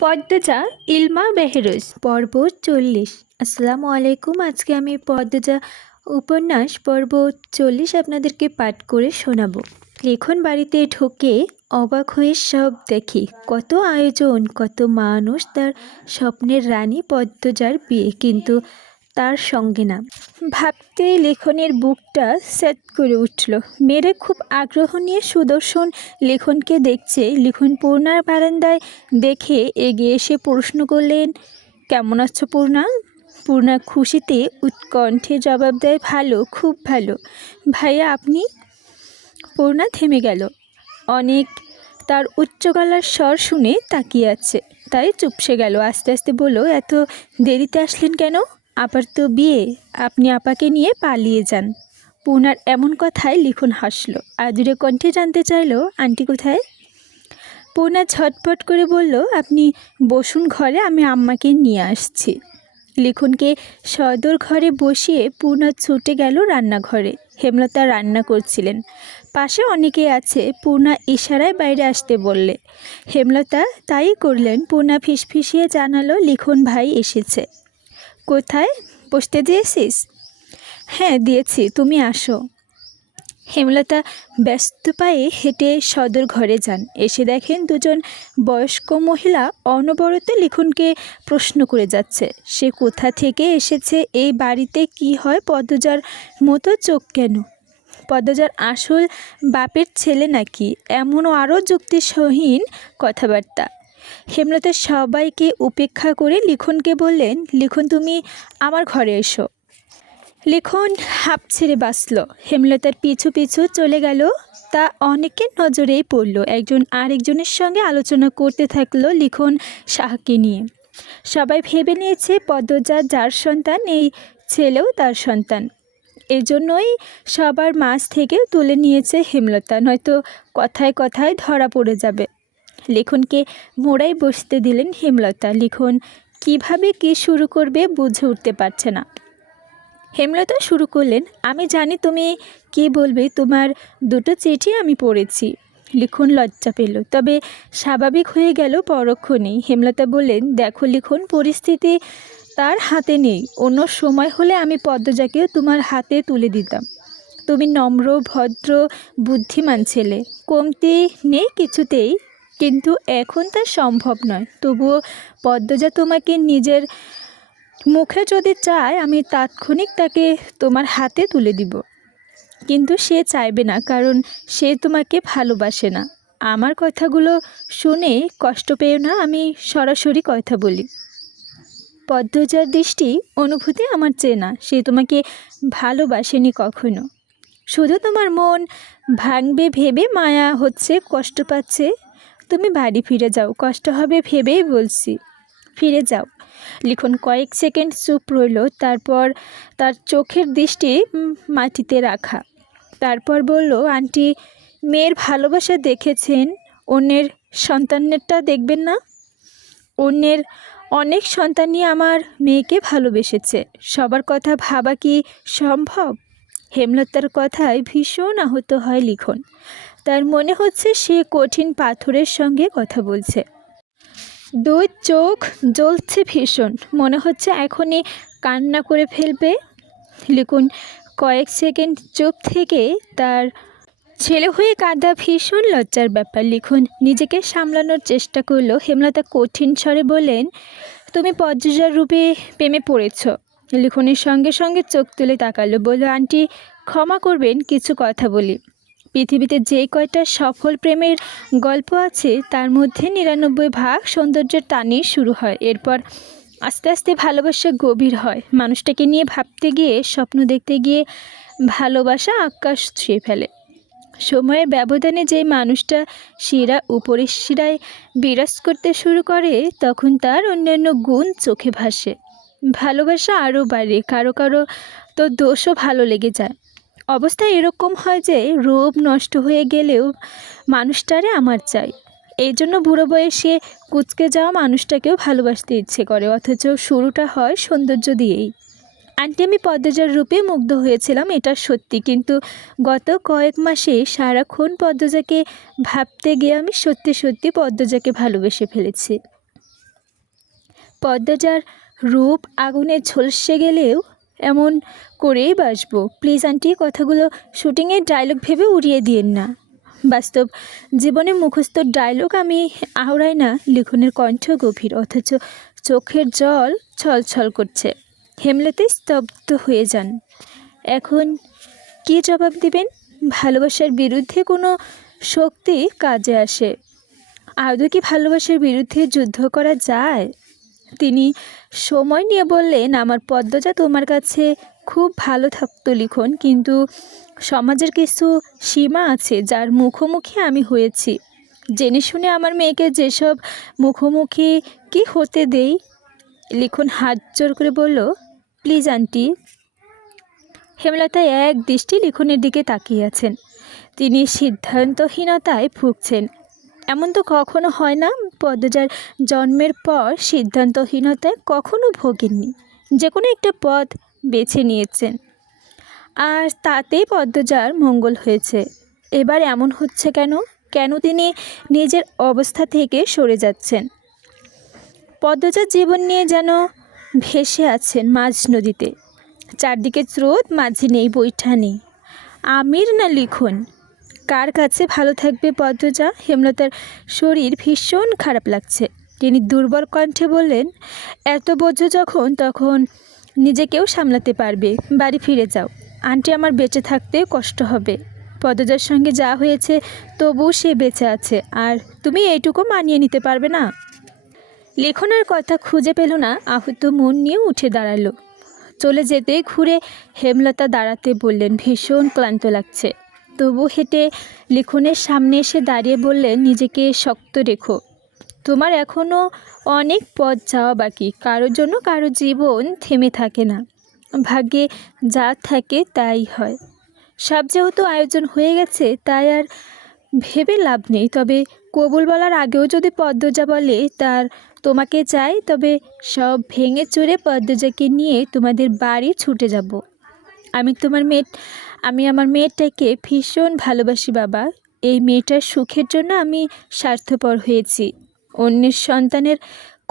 পদ্মজা ইলমা বেহেরোজ পর্ব 40। আসসালামু আলাইকুম। আজকে আমি পদ্মজা উপন্যাস পর্ব 40 আপনাদেরকে পাঠ করে শোনাবো। লিখন বাড়িতে ঢুকে অবাক হয়ে সব দেখি, কত আয়োজন, কত মানুষ। তার স্বপ্নের রানী পদ্মজার বিয়ে, কিন্তু তার সঙ্গে না। ভাবতে লিখনের বুকটা সেট করে উঠল। মেরে খুব আগ্রহ নিয়ে সুদর্শন লিখনকে দেখছে। লিখন পূর্ণার বারান্দায় দেখে এগিয়ে এসে প্রশ্ন করলেন, কেমন আছো পূর্ণা? পূর্ণা খুশিতে উৎকণ্ঠে জবাব দেয়, ভালো, খুব ভালো। ভাইয়া আপনি? পূর্ণা থেমে গেল। অনেক তার উচ্চ গলার স্বর শুনে তাকিয়ে আছে, তাই চুপসে গেল। আস্তে আস্তে বলল, এত দেরিতে আসলেন কেন? আপার তো বিয়ে, আপনি আপাকে নিয়ে পালিয়ে যান। পূর্ণার এমন কথায় লিখন হাসলো, আদুরে কণ্ঠে জানতে চাইল, আন্টি কোথায়? পূর্ণা ঝটপট করে বলল, আপনি বসুন ঘরে, আমি আম্মাকে নিয়ে আসছি। লিখনকে সদর ঘরে বসিয়ে পূর্ণা ছুটে গেল রান্নাঘরে। হেমলতা রান্না করছিলেন, পাশে অনেকেই আছে। পূর্ণা ইশারায় বাইরে আসতে বললে হেমলতা তাই করলেন। পূর্ণা ফিসফিসিয়ে জানালো, লিখন ভাই এসেছে। কোথায়, বসতে দিয়েছিস? হ্যাঁ দিয়েছি, তুমি আসো। হেমলতা ব্যস্ত পায়ে হেঁটে সদর ঘরে যান। এসে দেখেন দুজন বয়স্ক মহিলা অনবরত লিখনকে প্রশ্ন করে যাচ্ছে, সে কোথা থেকে এসেছে, এই বাড়িতে কি হয়, পদ্মজার মতো চোখ কেন, পদ্মজার আসল বাপের ছেলে নাকি, এমনও আরও যুক্তিসহীন কথাবার্তা। হেমলতা সবাইকে উপেক্ষা করে লিখনকে বললেন, লিখন তুমি আমার ঘরে এসো। লিখন হাঁপ ছেড়ে বাঁচল। হেমলতার পিছু পিছু চলে গেল। তা অনেকের নজরেই পড়ল। একজন আরেকজনের সঙ্গে আলোচনা করতে থাকলো লিখন শাহকে নিয়ে। সবাই ভেবে নিয়েছে পদ্মজা যার সন্তান, এই ছেলেও তার সন্তান। এজন্যই সবার মাঝ থেকে তুলে নিয়েছে হেমলতা, নয়তো কথায় কথায় ধরা পড়ে যাবে। লিখনকে মোড়াই বসতে দিলেন হেমলতা। লিখন কিভাবে কি শুরু করবে বুঝে উঠতে পারছে না। হেমলতা শুরু করলেন, আমি জানি তুমি কি বলবে, তোমার দুটো চিঠি আমি পড়েছি। লিখন লজ্জা পেল, তবে স্বাভাবিক হয়ে গেল পরক্ষণেই। হেমলতা বললেন, দেখো লিখন, পরিস্থিতি তার হাতে নেই। অন্য সময় হলে আমি পদ্মজাকেও তোমার হাতে তুলে দিতাম। তুমি নম্র, ভদ্র, বুদ্ধিমান ছেলে, কমতি নেই কিছুতেই, কিন্তু এখন তা সম্ভব নয়। তবুও পদ্মজা তোমাকে নিজের মুখে যদি চায়, আমি তাৎক্ষণিক তাকে তোমার হাতে তুলে দিব, কিন্তু সে চাইবে না, কারণ সে তোমাকে ভালোবাসে না। আমার কথাগুলো শুনে কষ্ট পেও না, আমি সরাসরি কথা বলি। পদ্মজার দৃষ্টি অনুভূতি আমার চেনা, সে তোমাকে ভালোবাসেনি কখনো। শুধু তোমার মন ভাঙবে ভেবে মায়া হচ্ছে, কষ্ট পাচ্ছে। তুমি বাড়ি ফিরে যাও, কষ্ট হবে ভেবেই বলছি, ফিরে যাও। লিখন কয়েক সেকেন্ড চুপ রইল, তারপর তার চোখের দৃষ্টি মাটিতে রাখা। তারপর বলল, আন্টি, মেয়ের ভালোবাসা দেখেছেন, অন্যের সন্তানেরটা দেখবেন না? অন্যের অনেক সন্তানই আমার মেয়েকে ভালোবেসেছে, সবার কথা ভাবা কি সম্ভব? হেমলতার কথায় ভীষণ আহত হয় লিখন। তার মনে হচ্ছে সে কঠিন পাথরের সঙ্গে কথা বলছে। দুই চোখ জ্বলছে ভীষণ, মনে হচ্ছে এখনই কান্না করে ফেলবে। লিখন কয়েক সেকেন্ড চুপ থেকে তার ছেলে হয়ে কাঁদা ভীষণ লজ্জার ব্যাপার। লিখন নিজেকে সামলানোর চেষ্টা করলো। হেমলতা কঠিন স্বরে বললেন, তুমি পদ্মজার রূপে প্রেমে পড়েছ। লিখনের সঙ্গে সঙ্গে চোখ তুলে তাকালো, বলল, আন্টি ক্ষমা করবেন, কিছু কথা বলি। পৃথিবীতে যে কয়টা সফল প্রেমের গল্প আছে, তার মধ্যে 99% সৌন্দর্যের টানেই শুরু হয়, এরপর আস্তে আস্তে ভালোবাসা গভীর হয়। মানুষটাকে নিয়ে ভাবতে গিয়ে, স্বপ্ন দেখতে গিয়ে ভালোবাসা আকাশ ছুঁয়ে ফেলে। সময়ের ব্যবধানে যে মানুষটা শিরা উপরের শিরায় বিরাজ করতে শুরু করে, তখন তার অন্যান্য গুণ চোখে ভাসে। ভালোবাসা আরও বাড়ে, কারো কারো তো দোষও ভালো লেগে যায়। অবস্থা এরকম হয় যে রূপ নষ্ট হয়ে গেলেও মানুষটারে আমার চাই। এই জন্য বুড়ো বয়সে কুঁচকে যাওয়া মানুষটাকেও ভালোবাসতে ইচ্ছে করে, অথচ শুরুটা হয় সৌন্দর্য দিয়েই। আন্টি, আমি পদ্মজার রূপে মুগ্ধ হয়েছিলাম, এটা সত্যি, কিন্তু গত কয়েক মাসে সারাক্ষণ পদ্মজাকে ভাবতে গিয়ে আমি সত্যি সত্যি পদ্মজাকে ভালোবেসে ফেলেছি। পদ্মজার রূপ আগুনে ঝলসে গেলেও এমন করেই বাসবো। প্লিজ আন্টি, কথাগুলো শুটিংয়ের ডায়লগ ভেবে উড়িয়ে দিয়েন না। বাস্তব জীবনে মুখস্থ ডায়লগ আমি আওড়াই না। লিখনের কণ্ঠ গভীর, অথচ চোখের জল ছলছল করছে। হেমলতা স্তব্ধ হয়ে যান। এখন কী জবাব দিবেন? ভালোবাসার বিরুদ্ধে কোনো শক্তি কাজে আসে? আদৌ কি ভালোবাসার বিরুদ্ধে যুদ্ধ করা যায়? তিনি সময় নিয়ে বললেন, আমার পদ্মজা তোমার কাছে খুব ভালো থাকতো লিখন, কিন্তু সমাজের কিছু সীমা আছে যার মুখোমুখি আমি হয়েছি। জেনে শুনে আমার মেয়েকে যেসব মুখোমুখি কি হতে দেই। লিখন হাত জোর করে বলল, প্লিজ আন্টি। হেমলতা এক দৃষ্টি লিখনের দিকে তাকিয়ে আছেন। তিনি সিদ্ধান্তহীনতায় ভুগছেন। এমন তো কখনো হয় না। পদ্মজার জন্মের পর সিদ্ধান্তহীনতায় কখনো ভোগেননি। যে কোনো একটা পথ বেছে নিয়েছেন, আর তাতেই পদ্মজার মঙ্গল হয়েছে। এবার এমন হচ্ছে কেন? কেন তিনি নিজের অবস্থা থেকে সরে যাচ্ছেন? পদ্মজার জীবন নিয়ে যেন ভেসে আছেন মাঝ নদীতে। চারদিকে স্রোত, মাঝে নেই বৈঠানি। আমির না লিখন, কার কাছে ভালো থাকবে পদ্মজা? হেমলতার শরীর ভীষণ খারাপ লাগছে। তিনি দুর্বল কণ্ঠে বললেন, এত বোঝো যখন, তখন নিজেকেও সামলাতে পারবে। বাড়ি ফিরে যাও। আন্টি, আমার বেঁচে থাকতে কষ্ট হবে। পদ্মজার সঙ্গে যা হয়েছে তবু সে বেঁচে আছে, আর তুমি এইটুকু মানিয়ে নিতে পারবে না? লেখনের কথা খুঁজে পেল না। আহত মন নিয়ে উঠে দাঁড়ালো। চলে যেতে ঘুরে হেমলতা দাঁড়াতে বললেন, ভীষণ ক্লান্ত লাগছে। তবু হেঁটে লিখনের সামনে এসে দাঁড়িয়ে বললেন, নিজেকে শক্ত রেখো। তোমার এখনও অনেক পথ যাওয়া বাকি। কারোর জন্য কারো জীবন থেমে থাকে না। ভাগ্যে যা থাকে তাই হয়। সব যেহেতু আয়োজন হয়ে গেছে, তাই আর ভেবে লাভ নেই। তবে কবুল বলার আগেও যদি পদ্মজা বলে তার তোমাকে চাই, তবে সব ভেঙে চুরে পদ্মজাকে নিয়ে তোমাদের বাড়ি ছুটে যাব। আমি আমার মেয়েটাকে ভীষণ ভালোবাসি বাবা। এই মেয়েটার সুখের জন্য আমি স্বার্থপর হয়েছি। অন্যের সন্তানের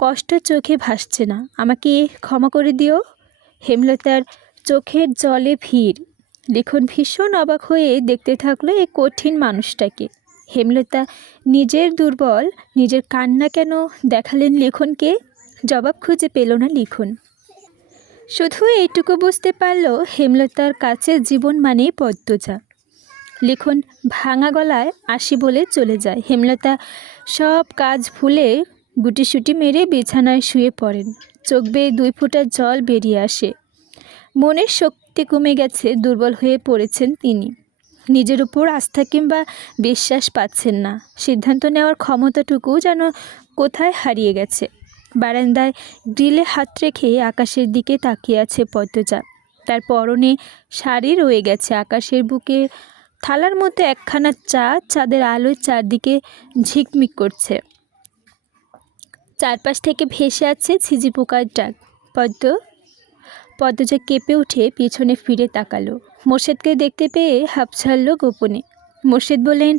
কষ্ট চোখে ভাসছে না। আমাকে ক্ষমা করে দিও। হেমলতার চোখের জলে ভিড়। লিখন ভীষণ অবাক হয়ে দেখতে থাকলো এই কঠিন মানুষটাকে। হেমলতা নিজের নিজের কান্না কেন দেখালেন লিখনকে? জবাব খুঁজে পেল না লিখন। শুধু এইটুকু বুঝতে পারল, হেমলতার কাছে জীবন মানেই পদ্মজা। লিখন ভাঙা গলায় আসি বলে চলে যায়। হেমলতা সব কাজ ভুলে গুটিসুটি মেরে বিছানায় শুয়ে পড়েন। চোখ বেয়ে 2 ফোঁটা জল বেরিয়ে আসে। মনের শক্তি কমে গেছে, দুর্বল হয়ে পড়েছেন তিনি। নিজের উপর আস্থা কিংবা বিশ্বাস পাচ্ছেন না। সিদ্ধান্ত নেওয়ার ক্ষমতাটুকু যেন কোথায় হারিয়ে গেছে। বারান্দায় গ্রিলে হাত রেখে আকাশের দিকে তাকিয়ে আছে পদ্মজা। তার পরনে শাড়ি রয়ে গেছে। আকাশের বুকে থালার মধ্যে একখানা চাঁদের আলোয় চারদিকে ঝিকমিক করছে। চারপাশ থেকে ভেসে আছে ঝিঝি পোকার ডাক। পদ্মজা কেঁপে উঠে পিছনে ফিরে তাকালো। মোর্শেদকে দেখতে পেয়ে হাঁপ ছাড়ল গোপনে। মোর্শেদ বললেন,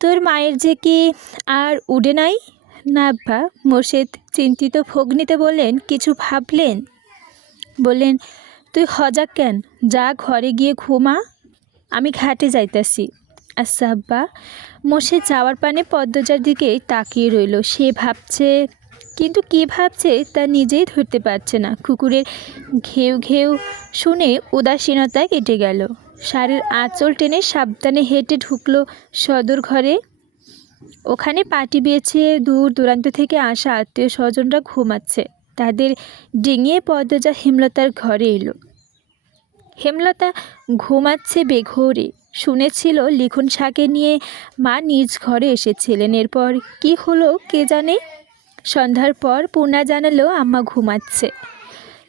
তোর মায়ের যে কি আর উড়ে নাই? না আব্বা। মোর্শেদ চিন্তিত ভগ্নিতে বললেন, কিছু ভাবলেন? বললেন, তুই হজাক কেন? যা ঘরে গিয়ে ঘুমা, আমি ঘাটে যাইতাছি। আচ্ছা আব্বা। মোর্শেদ যাওয়ার পানে পদ্মজার দিকে তাকিয়ে রইল। সে ভাবছে, কিন্তু কী ভাবছে তা নিজেই ধরতে পারছে না। কুকুরের ঘেউ ঘেউ শুনে উদাসীনতা কেটে গেল। শাড়ির আঁচল টেনে সাবধানে হেঁটে ঢুকলো সদর ঘরে। ওখানে পাটি বেছে দূর দূরান্ত থেকে আসা আত্মীয় স্বজনরা ঘুমাচ্ছে। তাদের ডিঙিয়ে পদ্মজা হেমলতার ঘরে এলো। হেমলতা ঘুমাচ্ছে বেঘোরে। শুনেছিল লিখন শাকে নিয়ে মা নিজ ঘরে এসেছিলেন। এরপর কি হলো কে জানে। সন্ধ্যার পর পূর্ণা জানালো আম্মা ঘুমাচ্ছে।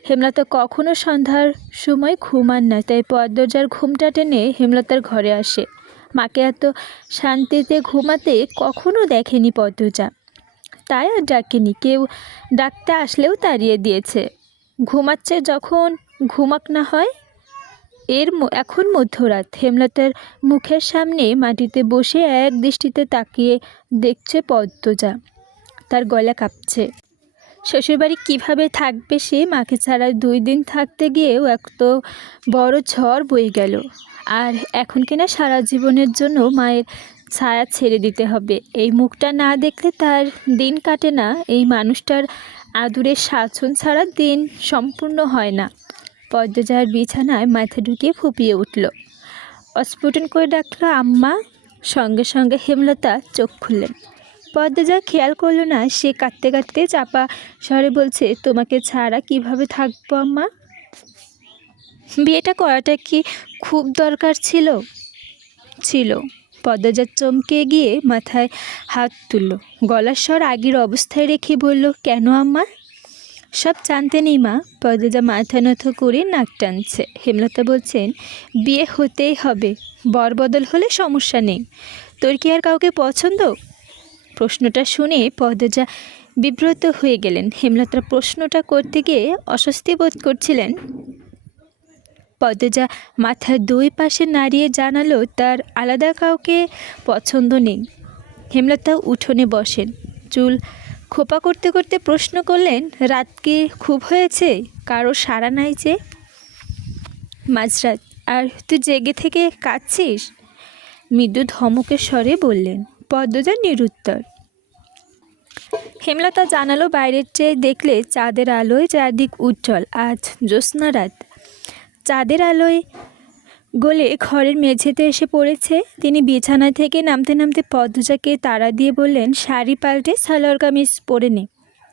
হেমলতা কখনো সন্ধ্যার সময় ঘুমান না, তাই পদ্মজার ঘুমটা টেনে হেমলতার ঘরে আসে। মাকে এত শান্তিতে ঘুমাতে কখনো দেখেনি পদ্মজা, তাই আর ডাকেনি। কেউ ডাকতে আসলেও তাড়িয়ে দিয়েছে। ঘুমাচ্ছে যখন ঘুমাক না হয়। এখন মধ্যরাত। হেমলতার মুখের সামনে মাটিতে বসে এক দৃষ্টিতে তাকিয়ে দেখছে পদ্মজা। তার গলা কাঁপছে। শ্বশুরবাড়ি কীভাবে থাকবে সে? মাকে ছাড়া 2 দিন থাকতে গিয়েও এত বড় ঝড় বয়ে গেল, আর এখন কিনা সারা জীবনের জন্য মায়ের ছায়া ছেড়ে দিতে হবে। এই মুখটা না দেখলে তার দিন কাটে না, এই মানুষটার আদুরের শাসন ছাড়া দিন সম্পূর্ণ হয় না। পদ্মজার বিছানায় মাথা ঢুকিয়ে ফুপিয়ে উঠল, অস্ফুটন করে ডাকল আম্মা। সঙ্গে সঙ্গে হেমলতা চোখ খুললেন। পদ্মজা খেয়াল করলো না সে কাঁদতে কাঁদতে চাপা স্বরে বলছে, তোমাকে ছাড়া কিভাবে থাকবো আম্মা? বিয়েটা করাটা কি খুব দরকার ছিল? ছিল। পদ্মজা চমকে গিয়ে মাথায় হাত তুলল, গলার স্বর আগের অবস্থায় রেখে বলল, কেন আম্মা? সব জানতে নেই মা। পদ্মজা মাথা নত করে নাক টানছে। হেমলতা বলছেন, বিয়ে হতেই হবে, বর বদল হলে সমস্যা নেই। তোর কি আর কাউকে পছন্দ? প্রশ্নটা শুনে পদ্মজা বিব্রত হয়ে গেলেন। হেমলতা প্রশ্নটা করতে গিয়ে অস্বস্তি বোধ করছিলেন। পদ্মজা মাথা 2 পাশে নাড়িয়ে জানালো তার আলাদা কাউকে পছন্দ নেই। হেমলতা উঠোনে বসেন, চুল খোপা করতে করতে প্রশ্ন করলেন, রাত কি খুব হয়েছে? কারো সাড়া নাই যে? মাঝরাত, আর তুই জেগে থেকে কাঁদছিস? মৃদু ধমকের স্বরে বললেন। পদ্মজা নিরুত্তর। হেমলতা জানালো বাইরের চেয়ে দেখলে চাঁদের আলোয় চারদিক উজ্জ্বল। আজ জ্যোৎস্না রাত, চাঁদের আলোয় গলে ঘরের মেঝেতে এসে পড়েছে। তিনি বিছানা থেকে নামতে নামতে পদ্মজাকে তাড়া দিয়ে বললেন, শাড়ি পাল্টে সালোয়ার কামিজ পরে নে।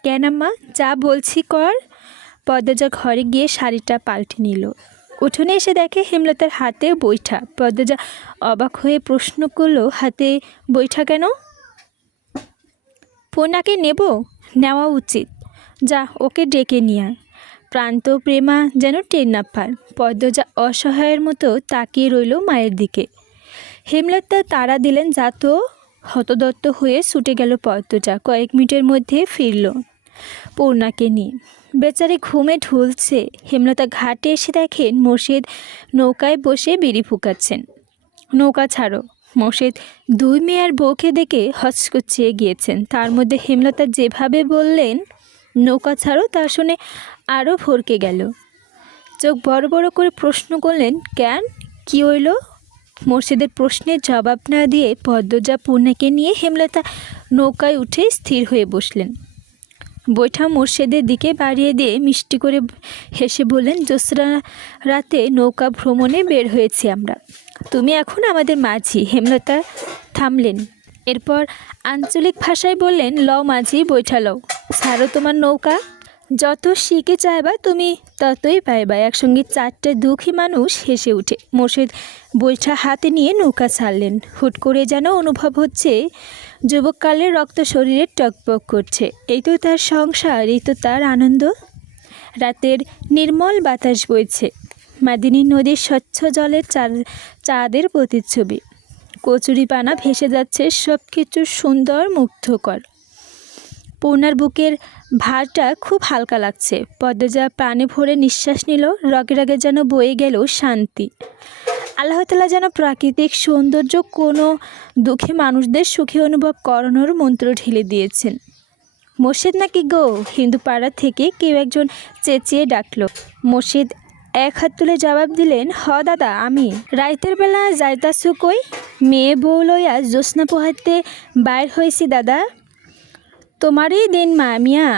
কেন আম্মা? যা বলছি কর। পদ্মজা ঘরে গিয়ে শাড়িটা পাল্টে নিল। উঠোনে এসে দেখে হেমলতার হাতে বৈঠা। পদ্মজা অবাক হয়ে প্রশ্ন করলো, হাতে বৈঠা কেন? পূর্ণাকে নেব? নেওয়া উচিত। যা, ওকে ডেকে নিয়ে। প্রান্ত প্রেমা যেন টের না পায়। পদ্মজা অসহায়ের মতো তাকিয়ে রইল মায়ের দিকে। হেমলতা তাড়া দিলেন, যা তো। হতদত্ত হয়ে ছুটে গেল পদ্মজা। কয়েক মিনিটের মধ্যে ফিরল পূর্ণাকে নিয়ে। বেচারি ঘুমে ঢুলছে। হেমলতা ঘাটে এসে দেখেন মোর্শেদ নৌকায় বসে বিড়ি ফুকাচ্ছেন। নৌকা ছাড়ো। মোর্শেদ 2 মেয়ে আর বউকে দেখে হচকচিয়ে গিয়েছেন। তার মধ্যে হেমলতা যেভাবে বললেন নৌকা ছাড়ো, তা শুনে আরও ভরকে গেল। চোখ বড় বড় করে প্রশ্ন করলেন, কেন, কি হইল? মোর্শেদের প্রশ্নের জবাব না দিয়ে পদ্মজা পূর্ণাকে নিয়ে হেমলতা নৌকায় উঠে স্থির হয়ে বসলেন। বৈঠা মোর্শেদের দিকে বাড়িয়ে দিয়ে মিষ্টি করে হেসে বললেন, জ্যোৎস্না রাতে নৌকা ভ্রমণে বের হয়েছি আমরা। তুমি এখন আমাদের মাঝি। হেমলতা থামলেন, এরপর আঞ্চলিক ভাষায় বললেন, লও মাঝি, বৈঠা লও, ছাড়ো তোমার নৌকা। যত শিখে চাইবা তুমি ততই পাইবা। একসঙ্গে 4টে দুঃখী মানুষ হেসে উঠে মোর্শেদ বৈঠা হাতে নিয়ে নৌকা ছাড়লেন। হুট করে যেন অনুভব হচ্ছে যুবককালের রক্ত শরীরে টকবক করছে। এই তো তার সংসার, এই তো তার আনন্দ। রাতের নির্মল বাতাস বইছে, মাদিনী নদীর স্বচ্ছ জলের চাঁদের প্রতিচ্ছবি। কচুরিপানা ভেসে যাচ্ছে, সব কিছু সুন্দর মুগ্ধকর। পূর্ণার বুকের ভারটা খুব হালকা লাগছে। পদ্মজা প্রাণে ভরে নিঃশ্বাস নিল। রগে রগে যেন বয়ে গেল শান্তি। আল্লাহ তাআলা যেন প্রাকৃতিক সৌন্দর্য কোনো দুঃখী মানুষদের সুখী অনুভব করানোর মন্ত্র ঢেলে দিয়েছেন। মোর্শেদ নাকি গো? হিন্দু পাড়া থেকে কেউ একজন চেঁচিয়ে ডাকল। মোর্শেদ 1 হাত তুলে জবাব দিলেন, হ দাদা, আমি। রাইতের বেলা যাইতাছু কই? মেয়ে বউ লইয়া জ্যোৎস্না পোহাইতে বাইর হইছি দাদা। তোমারই দিন মা মিয়া।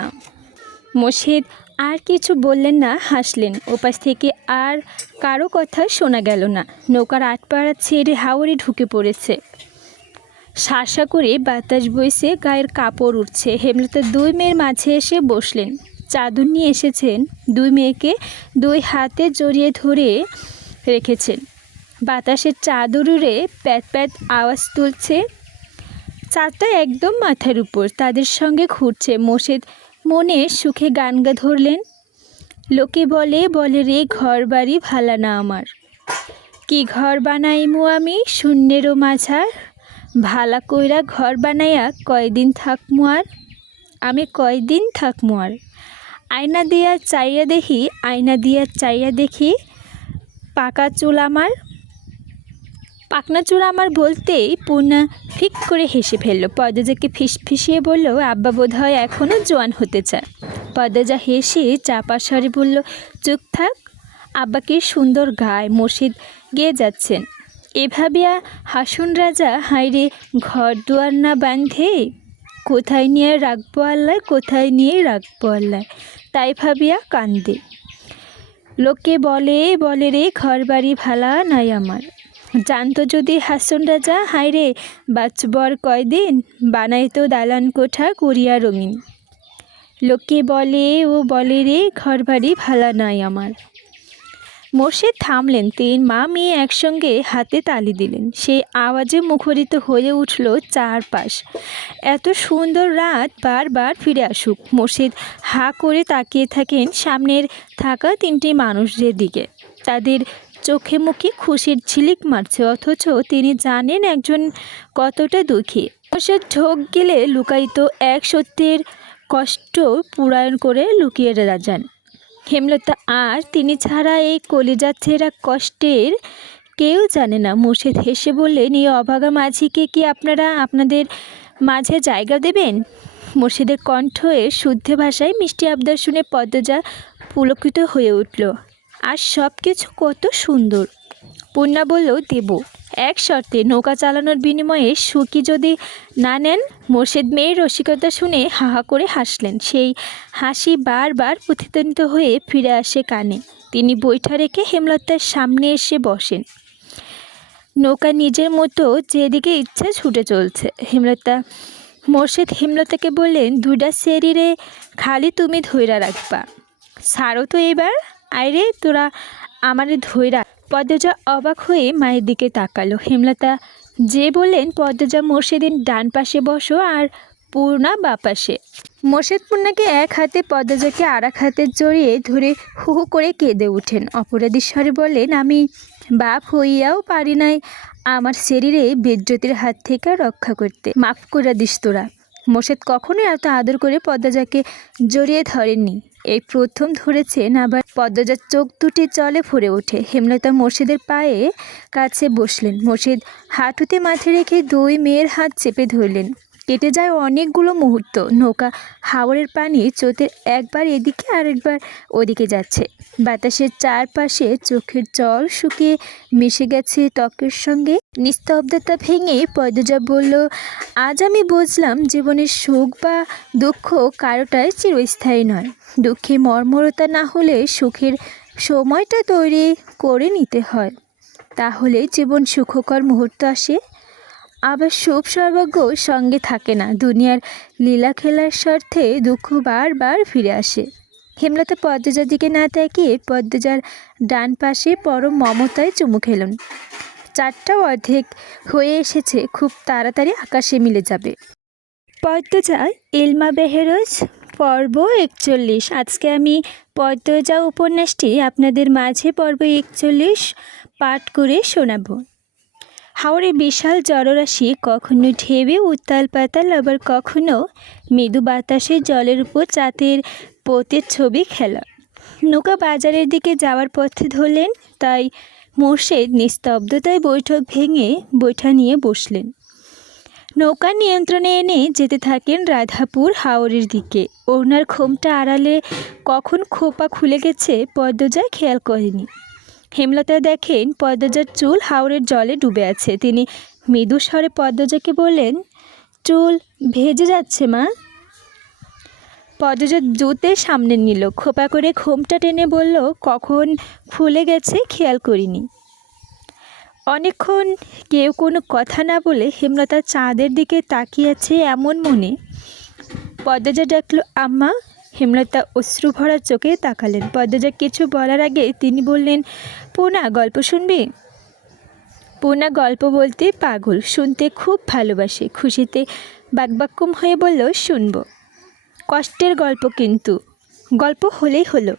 মোর্শেদ আর কিছু বললেন না, হাসলেন। ওপাশ থেকে আর কারো কথা শোনা গেল না। নৌকার আটপাড়া ছেড়ে হাওরে ঢুকে পড়েছে। শাসা করে বাতাস বইছে, গায়ের কাপড় উঠছে। হেমলতা 2 মেয়ের মাঝে এসে বসলেন। চাদর নিয়ে এসেছেন। 2 মেয়েকে 2 হাতে জড়িয়ে ধরে রেখেছেন। বাতাসের চাদর উড়ে প্যাত প্যাত আওয়াজ তুলছে। চাঁদটা একদম মাথার উপর তাদের সঙ্গে ঘুরছে। মোর্শেদ মনে সুখে গান ধরলেন, লোকে বলে বলে রে ঘর বাড়ি ভালা না আমার, কি ঘর বানাইমু আমি শূন্যেরও মাঝার, ভালা কইরা ঘর বানাইয়া কয়দিন থাকমু আর, আমি কয়দিন থাকমু আর। আয়না দিয়া চাইয়া দেখি, আয়না দিয়া চাইয়া দেখি, পাকা চুল আমার, পাকনা চুল আমার বলতেই পূর্ণা ফিক করে হেসে ফেলল। পদ্মজাকে ফিসফিসিয়ে বলল, আব্বা বোধ হয় এখনও জোয়ান হতে চায়। পদ্মজা হেসে চাপা স্বরে বলল, চুপ থাক, আব্বাকে সুন্দর গায়, মুর্শিদ গেয়ে যাচ্ছেন। এভাবিয়া হাসুন রাজা, হায়রে ঘর দুয়ার না বাঁধে, কোথায় নিয়ে রাখবো আল্লাহ, কোথায় নিয়ে রাখবো আল্লাহ, তাই ভাবিয়া কান্দে। লোকে বলে বলে রে, ঘর বাড়ি ভালা নাই আমার। জানতো যদি হাসন রাজা, হায়রে বাঁচবর কয়দিন, বানাইতো দালান কোঠা করিয়া রঙিন। লোকে বলে ও বলে রে, ঘর বাড়ি ভালা নাই আমার। মোর্শেদ থামলেন। 3 মা মেয়ে একসঙ্গে হাতে তালি দিলেন। সেই আওয়াজে মুখরিত হয়ে উঠল চারপাশ। এত সুন্দর রাত বারবার ফিরে আসুক। মোর্শেদ হা করে তাকিয়ে থাকেন সামনের থাকা 3টি মানুষদের দিকে। তাদের চোখে মুখে খুশির ঝিলিক মারছে, অথচ তিনি জানেন একজন কতটা দুঃখী। মোর্শেদ ঢোক গেলে লুকায়িত এক সত্যের কষ্ট পূরণ করে লুকিয়ে যান। হেমলতা আর তিনি ছাড়া এই কলিজা ছেঁড়া কষ্টের কেউ জানে না। মুর্শিদ হেসে বললেন, এই অভাগা মাঝিকে কি আপনারা আপনাদের মাঝে জায়গা দেবেন? মুর্শিদের কণ্ঠে শুদ্ধ ভাষায় মিষ্টি আবদার শুনে পদ্মজা পুলকিত হয়ে উঠল। আর সব কিছু কত সুন্দর। পূর্ণা বলল, দেব, এক শর্তে, নৌকা চালানোর বিনিময়ে সুখী যদি না নেন। মুর্শিদ মেয়ের রসিকতা শুনে হাহা করে হাসলেন। সেই হাসি বারবার প্রতিধ্বনিত হয়ে ফিরে আসে কানে। তিনি বৈঠা রেখে হেমলতার সামনে এসে বসেন। নৌকা নিজের মতো যেদিকে ইচ্ছা ছুটে চলছে। মুর্শিদ হেমলতাকে বললেন, 2টা শরীরে খালি তুমি ধৈরা রাখবা, ছাড়ো তো এবার, আইরে তোরা আমারে ধৈরা। পদ্মজা অবাক হয়ে মায়ের দিকে তাকালো। হেমলতা যে বললেন, পদ্মজা মুর্শিদের ডান পাশে বসো আর পূর্ণা বা পাশে। মুর্শিদ পূর্ণাকে এক হাতে, পদ্মজাকে আর এক হাতে জড়িয়ে ধরে হু হু করে কেঁদে উঠেন। অপরাধী স্বরে বললেন, আমি বাপ হইয়াও পারি নাই আমার শরীরে বেজ্জতির হাত থেকে রক্ষা করতে, মাফ করে দিস তোরা। মুর্শিদ কখনো এত আদর করে পদ্মজাকে জড়িয়ে ধরেননি, এই প্রথম ধরেছেন। আবার পদ্মজার চোখ দুটি জলে ভরে ওঠে। হেমলতা মুর্শিদের পায়ে কাছে বসলেন। মুর্শিদ হাঁটুতে মাথা রেখে 2 মেয়ের হাত চেপে ধরলেন। কেটে যায় অনেকগুলো মুহূর্ত। নৌকা হাওরের পানি স্রোতের একবার এদিকে আর একবার ওদিকে যাচ্ছে। বাতাসের চারপাশে চোখের জল শুকিয়ে মিশে গেছে ত্বকের সঙ্গে। নিস্তব্ধতা ভেঙে পদ্মজা বলল, আজ আমি বুঝলাম জীবনের সুখ বা দুঃখ কারোটাই চিরস্থায়ী নয়। দুঃখে মর্মরতা না হলে সুখের সময়টা তৈরি করে নিতে হয়, তাহলে জীবন সুখকর মুহূর্ত আসে। আবার শুভ সৌভাগ্য সঙ্গে থাকে না। দুনিয়ার লীলা খেলার স্বার্থে দুঃখ বারবার ফিরে আসে। হেমলতা পদ্মজার দিকে না তাকিয়ে পদ্মজার ডান পাশে পরম মমতায় চুমু খেলেন। 4টা অর্ধেক হয়ে এসেছে, খুব তাড়াতাড়ি আকাশে মিলে যাবে। পদ্মজা ইলমা বেহেরোজ, পর্ব 41। আজকে আমি পদ্মজা উপন্যাসটি আপনাদের মাঝে পর্ব 41 পাঠ করে শোনাব। হাওরে বিশাল জলরাশি, কখনো ঢেবে উত্তাল পাতাল, আবার কখনো মৃদু বাতাসে জলের উপর চাঁদের পোতের ছবি খেলা। নৌকা বাজারের দিকে যাওয়ার পথে ধরলেন, তাই মুর্শিদ নিস্তব্ধতায় বৈঠক ভেঙে বৈঠা নিয়ে বসলেন। নৌকা নিয়ন্ত্রণে এনে যেতে থাকেন রাধাপুর হাওরের দিকে। ওনার খোমটা আড়ালে কখন খোপা খুলে গেছে পদ্মজা খেয়াল করেনি। হেমলতা দেখেন পদ্মজার চুল হাওরের জলে ডুবে আছে। তিনি মৃদু স্বরে পদ্মজাকে বললেন, চুল ভেজে যাচ্ছে মা। পদ্মজা জুতে সামনে নিল, খোপা করে খোমটা টেনে বলল, কখন খুলে গেছে খেয়াল করিনি। অনেকক্ষণ কেউ কোনো কথা না বলে হেমলতা চাঁদের দিকে তাকিয়ে আছে এমন মনে। পদ্মজা ডাকল, আম্মা। হেমলতা অশ্রু ভরা চোখে তাকালেন। পদ্মজা কিছু বলার আগে তিনি বললেন, পূর্ণা গল্প শুনবি? পূর্ণা গল্প বলতে পাগল, শুনতে খুব ভালোবাসে। খুশিতে বাকবাক্যম হয়ে বলল, শুনব। কষ্টের গল্প, কিন্তু গল্প হলেই হলো।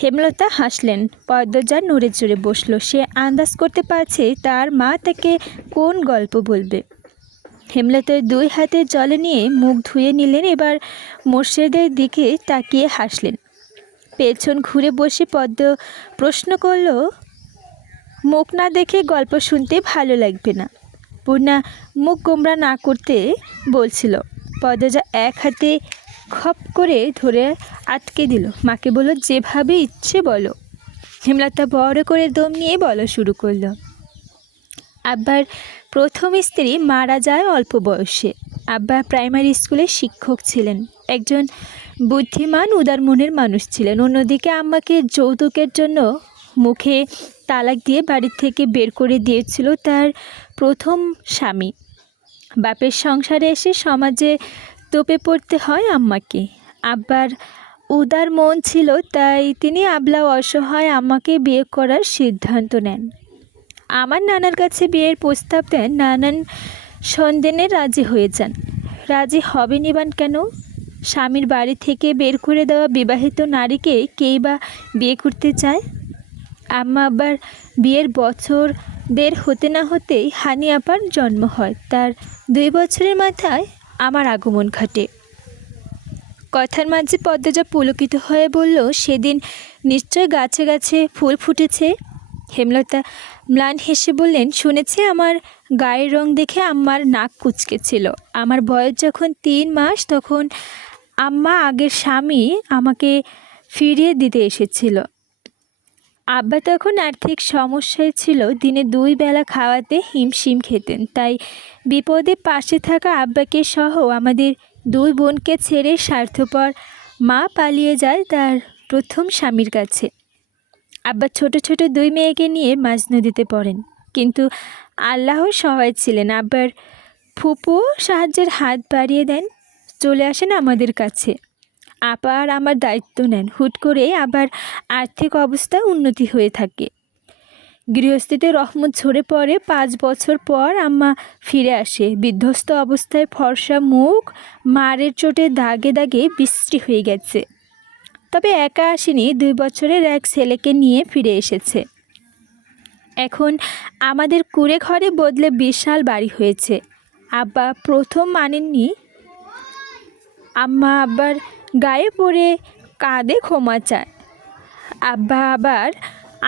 হেমলতা হাসলেন। পদ্মজা নড়ে চড়ে বসল। সে আন্দাজ করতে পারছে তার মা তাকে কোন গল্প বলবে। হেমলতার 2 হাতে জলে নিয়ে মুখ ধুয়ে নিলেন। এবার মুর্শিদের দিকে তাকিয়ে হাসলেন। পেছন ঘুরে বসে পদ্ম প্রশ্ন করল, মুখ না দেখে গল্প শুনতে ভালো লাগবে না? পূর্ণা মুখ গোমরা না করতে বলছিল। পদ্মজা এক হাতে খপ করে ধরে আটকে দিল। মাকে বলল, যেভাবে ইচ্ছে বলো। হেমলতা বড় করে দম নিয়ে বলা শুরু করলো। আব্বার প্রথম স্ত্রী মারা যায় অল্প বয়সে। আব্বা প্রাইমারি স্কুলের শিক্ষক ছিলেন, একজন বুদ্ধিমান উদার মনের মানুষ ছিলেন। অন্যদিকে আম্মাকে যৌতুকের জন্য মুখে তালাক দিয়ে বাড়ি থেকে বের করে দিয়েছিল তার প্রথম স্বামী। বাপের সংসারে এসে সমাজে তোপে পড়তে হয় আম্মাকে। আব্বার উদার মন ছিল, তাই তিনি আবলা অসহায় আম্মাকে বিয়ে করার সিদ্ধান্ত নেন। আমার নানার কাছে বিয়ের প্রস্তাব দেন। নানান সন্দেহে রাজি হয়ে যান। রাজি হবে নিবান কেন? স্বামীর বাড়ি থেকে বের করে দেওয়া বিবাহিত নারীকে কেই বা বিয়ে করতে চায়? আম্মা আবার বিয়ের বছর দেড় হতে না হতেই হানি আপার জন্ম হয়। তার 2 বছরের মাথায় আমার আগমন ঘটে। কথার মাঝে পদ্মজা পুলকিত হয়ে বলল, সেদিন নিশ্চয় গাছে গাছে ফুল ফুটেছে। হেমলতা ম্লান হেসে বললেন, শুনেছি আমার গায়ের রং দেখে আম্মার নাক কুঁচকেছিল। আমার বয়স যখন 3 মাস তখন আম্মা আগের স্বামী আমাকে ফিরিয়ে দিতে এসেছিল। আব্বা তখন আর্থিক সমস্যায় ছিল, দিনে 2 বেলা খাওয়াতে হিমশিম খেতেন। তাই বিপদে পাশে থাকা আব্বাকে সহ আমাদের 2 বোনকে ছেড়ে স্বার্থপর মা পালিয়ে যায় তার প্রথম স্বামীর কাছে। আব্বা ছোট ছোট 2 মেয়েকে নিয়ে মাঝ নদীতে পড়েন, কিন্তু আল্লাহর সহায় ছিলেন। আব্বার ফুপু সাহায্যের হাত বাড়িয়ে দেন, চলে আসেন আমাদের কাছে। আবার আমার দায়িত্ব নেন। হুট করে আবার আর্থিক অবস্থা উন্নতি হয়ে থাকে। গৃহস্থিতে রহমত ঝরে পড়ে। 5 বছর পর আম্মা ফিরে আসে। বিধ্বস্ত অবস্থায়, ফর্সা মুখ মারের চোটে দাগে দাগে বিশ্রী হয়ে গেছে। তবে একা আসেনি, 2 বছরের এক ছেলেকে নিয়ে ফিরে এসেছে। এখন আমাদের কুঁড়ে ঘরে বদলে বিশাল বাড়ি হয়েছে। আব্বা প্রথম মানেননি। আম্মা আব্বার গায়ে পড়ে কাঁদে, ক্ষমা চায়। আব্বা আবার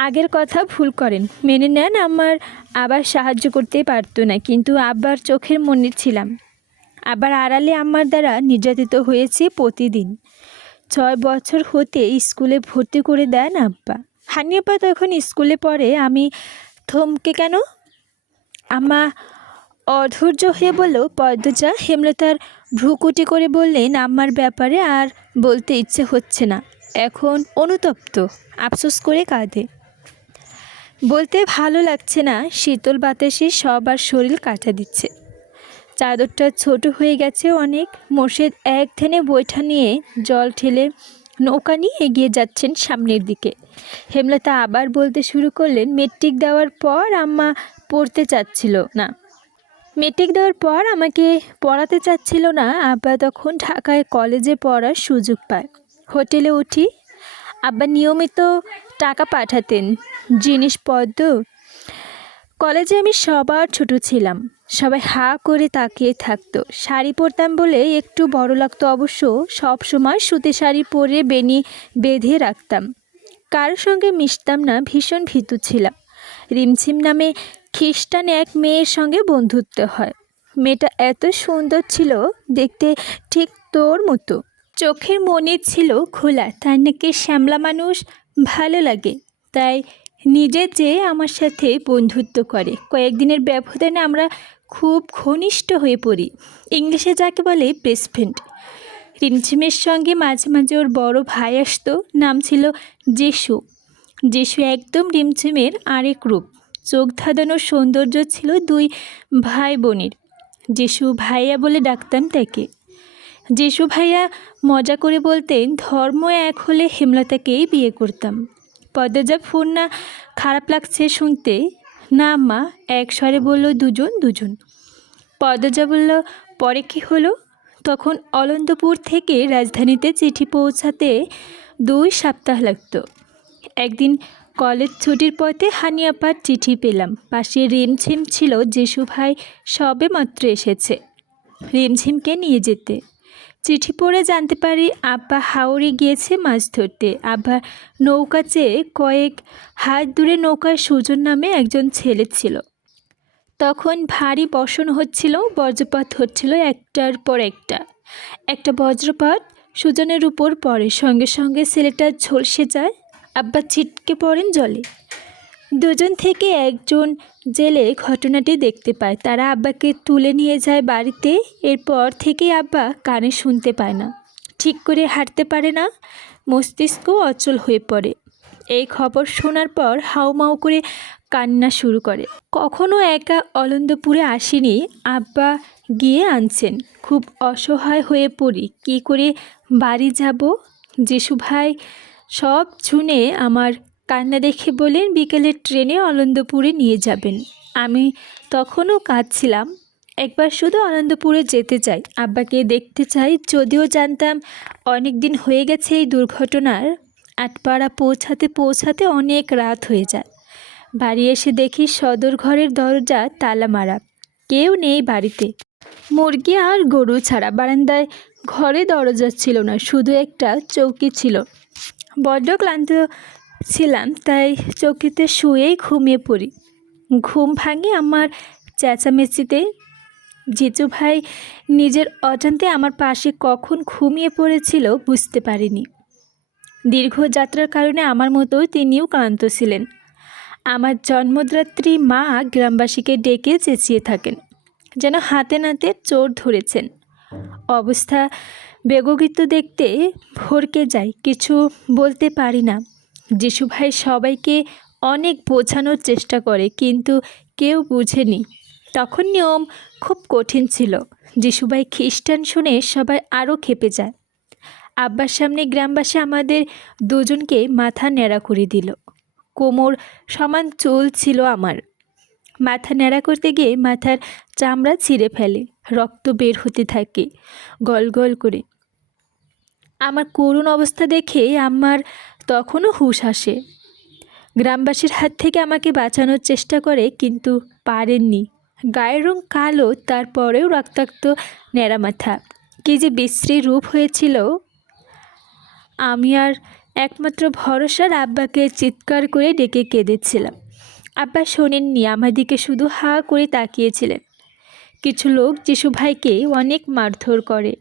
আগের কথা ভুল করেন, মেনে নেন। আমার আবার সাহায্য করতে পারতো না, কিন্তু আব্বার চোখের মনে ছিলাম। আবার আড়ালে আমার দ্বারা নির্যাতিত হয়েছে প্রতিদিন। 6 বছর হতে স্কুলে ভর্তি করে দেন আব্বা। হানিয়াপা তখন স্কুলে পড়ে। আমি থমকে কেন? আম্মা অধৈর্য হয়ে বলল, পদ্মজা। হেমলতার ভ্রুকুটি করে বললেন, আম্মার ব্যাপারে আর বলতে ইচ্ছে হচ্ছে না। এখন অনুতপ্ত, আফসোস করে কাঁদে। বলতে ভালো লাগছে না। শীতল বাতাসে সবার শরীর কাটা দিচ্ছে। চাদরটা ছোট হয়ে গেছে অনেক। মোর্শেদ এক ধ্যানে বৈঠা নিয়ে জল ঠেলে নৌকা নিয়ে এগিয়ে যাচ্ছেন সামনের দিকে। হেমলতা আবার বলতে শুরু করলেন, মেট্রিক দেওয়ার পর আম্মা পড়তে চাচ্ছিল না। মেট্রিক দেওয়ার পর আমাকে পড়াতে চাচ্ছিল না। আব্বা তখন ঢাকায় কলেজে পড়ার সুযোগ পায়। হোটেলে উঠি। আব্বা নিয়মিত টাকা পাঠাতেন, জিনিসপত্র। কলেজে আমি সবার ছোট ছিলাম। সবাই হা করে তাকিয়ে থাকতো। শাড়ি পরতাম বলে একটু বড় লাগতো অবশ্য। সব সময় সুতি শাড়ি পরে বেনি বেঁধে রাখতাম। কারোর সঙ্গে মিশতাম না, ভীষণ ভীতু ছিলাম। রিমঝিম নামে খ্রিস্টান এক মেয়ের সঙ্গে বন্ধুত্ব হয়। মেয়েটা এত সুন্দর ছিল দেখতে, ঠিক তোর মতো। চোখের মনে ছিল খোলা। তার নাকি শ্যামলা মানুষ ভালো লাগে, তাই নিজে চেয়ে আমার সাথে বন্ধুত্ব করে। কয়েকদিনের ব্যবধানে আমরা খুব ঘনিষ্ঠ হয়ে পড়ি। ইংলিশে যাকে বলে বেস্ট ফ্রেন্ড। রিমঝিমের সঙ্গে মাঝে মাঝে ওর বড় ভাই আসতো, নাম ছিল যেসু। যেসু একদম রিমঝিমের আরেক রূপ। চোখ ধাঁধানোর সৌন্দর্য ছিল 2 ভাই বোনের। যেসু ভাইয়া বলে ডাকতাম তাকে। যেসু ভাইয়া মজা করে বলতেন, ধর্ম এক হলে হেমলতাকেই বিয়ে করতাম। পদ্মজা, ফোন না খারাপ লাগছে শুনতে? না মা, এক স্বরে বলল দুজন দুজন। পদ্মজা বলল, পরে কি হলো? তখন অলন্দপুর থেকে রাজধানীতে চিঠি পৌঁছাতে 2 সপ্তাহ লাগতো। একদিন কলেজ ছুটির পথে হানিয়াপার চিঠি পেলাম। পাশে রিমঝিম ছিল। যেসু ভাই সবে মাত্র এসেছে রিমঝিমকে নিয়ে যেতে। চিঠি পড়ে জানতে পারি আব্বা হাওড়ে গিয়েছে মাছ ধরতে। আব্বা নৌকা চেয়ে কয়েক হাত দূরে নৌকায় সুজন নামে একজন ছেলে ছিল। তখন ভারী বর্ষণ হচ্ছিল, বজ্রপাত হচ্ছিল একটার পর একটা। একটা বজ্রপাত সুজনের উপর পড়ে, সঙ্গে সঙ্গে ছেলেটা ঝলসে যায়। আব্বা ছিটকে পড়েন জলে। দুজন থেকে একজন জেলে ঘটনাটি দেখতে পায়। তারা আব্বাকে তুলে নিয়ে যায় বাড়িতে। এরপর থেকেই আব্বা কানে শুনতে পায় না, ঠিক করে হাঁটতে পারে না, মস্তিষ্ক অচল হয়ে পড়ে। এই খবর শোনার পর হাউমাউ করে কান্না শুরু করে। কখনো একা অলন্দপুরে আসেনি, আব্বা গিয়ে আনছেন। খুব অসহায় হয়ে পড়ি, কী করে বাড়ি যাব। যিশু ভাই সব শুনে আমার কান্না দেখে বলেন বিকেলের ট্রেনে অলন্দপুরে নিয়ে যাবেন। আমি তখনও কাঁদছিলাম। একবার শুধু আনন্দপুরে যেতে চাই, আব্বাকে দেখতে চাই। যদিও জানতাম অনেক দিন হয়ে গেছে এই দুর্ঘটনার। আটপাড়া পৌঁছাতে পৌঁছাতে অনেক রাত হয়ে যায়। বাড়ি এসে দেখি সদর ঘরের দরজা তালা মারা, কেউ নেই বাড়িতে। মুরগি আর গরু ছাড়া বারান্দায় ঘরে দরজা ছিল না, শুধু একটা চৌকি ছিল। বড্ড ক্লান্ত ছিলাম, তাই চৌকিতে শুয়েই ঘুমিয়ে পড়ি। ঘুম ভাঙে আমার চেঁচামেচিতে। জিজু ভাই নিজের অজান্তে আমার পাশে কখন ঘুমিয়ে পড়েছিল বুঝতে পারিনি। দীর্ঘ যাত্রার কারণে আমার মতো তিনিও ক্লান্ত ছিলেন। আমার জন্মদাত্রী মা গ্রামবাসীকে ডেকে চেঁচিয়ে থাকেন, যেন হাতে নাতে চোর ধরেছেন। অবস্থা বেগতিক দেখতে ভরকে যাই, কিছু বলতে পারি না। যিশু ভাই সবাইকে অনেক বোঝানোর চেষ্টা করে, কিন্তু কেউ বুঝেনি। তখন নিয়ম খুব কঠিন ছিল। যিশুভাই খ্রিস্টান শুনে সবাই আরও ক্ষেপে যায়। আব্বার সামনে গ্রামবাসী আমাদের দুজনকে মাথা ন্যাড়া করে দিল। কোমর সমান চুল ছিল আমার। মাথা ন্যাড়া করতে গিয়ে মাথার চামড়া ছিঁড়ে ফেলে, রক্ত বের হতে থাকে গল গল করে। আমার করুণ অবস্থা দেখে আমার তখনও হুঁশ আসে। গ্রামবাসীর হাত থেকে আমাকে বাঁচানোর চেষ্টা করে, কিন্তু পারেননি। গায়ের রং কালো, তারপরেও রক্তাক্ত ন্যাড়া মাথা। কী যে বিশ্রী রূপ হয়েছিল। আমি আর একমাত্র ভরসার আব্বাকে চিৎকার করে ডেকে কেঁদেছিলাম। আব্বা শোনেননি, আমার দিকে শুধু হা করে তাকিয়েছিলেন। কিছু লোক যিশু ভাইকে অনেক মারধর করে।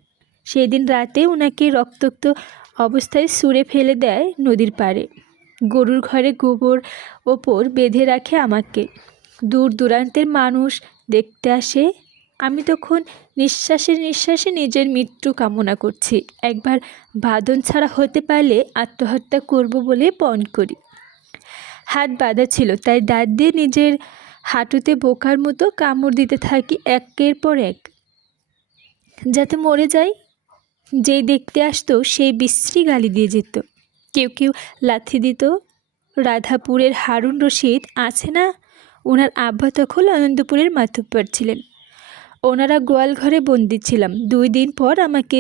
সেদিন রাতে ওনাকে রক্তাক্ত অবস্থায় ছুঁড়ে ফেলে দেয় নদীর পাড়ে। গরুর ঘরে গোবর ওপর বেঁধে রাখে আমাকে। দূর দূরান্তের মানুষ দেখতে আসে। আমি তখন নিঃশ্বাসে নিঃশ্বাসে নিজের মৃত্যু কামনা করছি। একবার বাঁধন ছাড়া হতে পারলে আত্মহত্যা করব বলে পণ করি। হাত বাঁধা ছিল, তাই দাঁত দিয়ে নিজের হাঁটুতে বোকার মতো কামড় দিতে থাকি একের পর এক, যাতে মরে যাই। যেই দেখতে আসতো সেই বিশ্রী গালি দিয়ে যেত। কেউ কেউ লাথি দিত। রাধাপুরের হারুন রশিদ আছে না, ওনার আব্বা তখন আনন্দপুরের মাতব্বর ছিলেন। ওনারা গোয়াল ঘরে বন্দি ছিলাম। 2 দিন পর আমাকে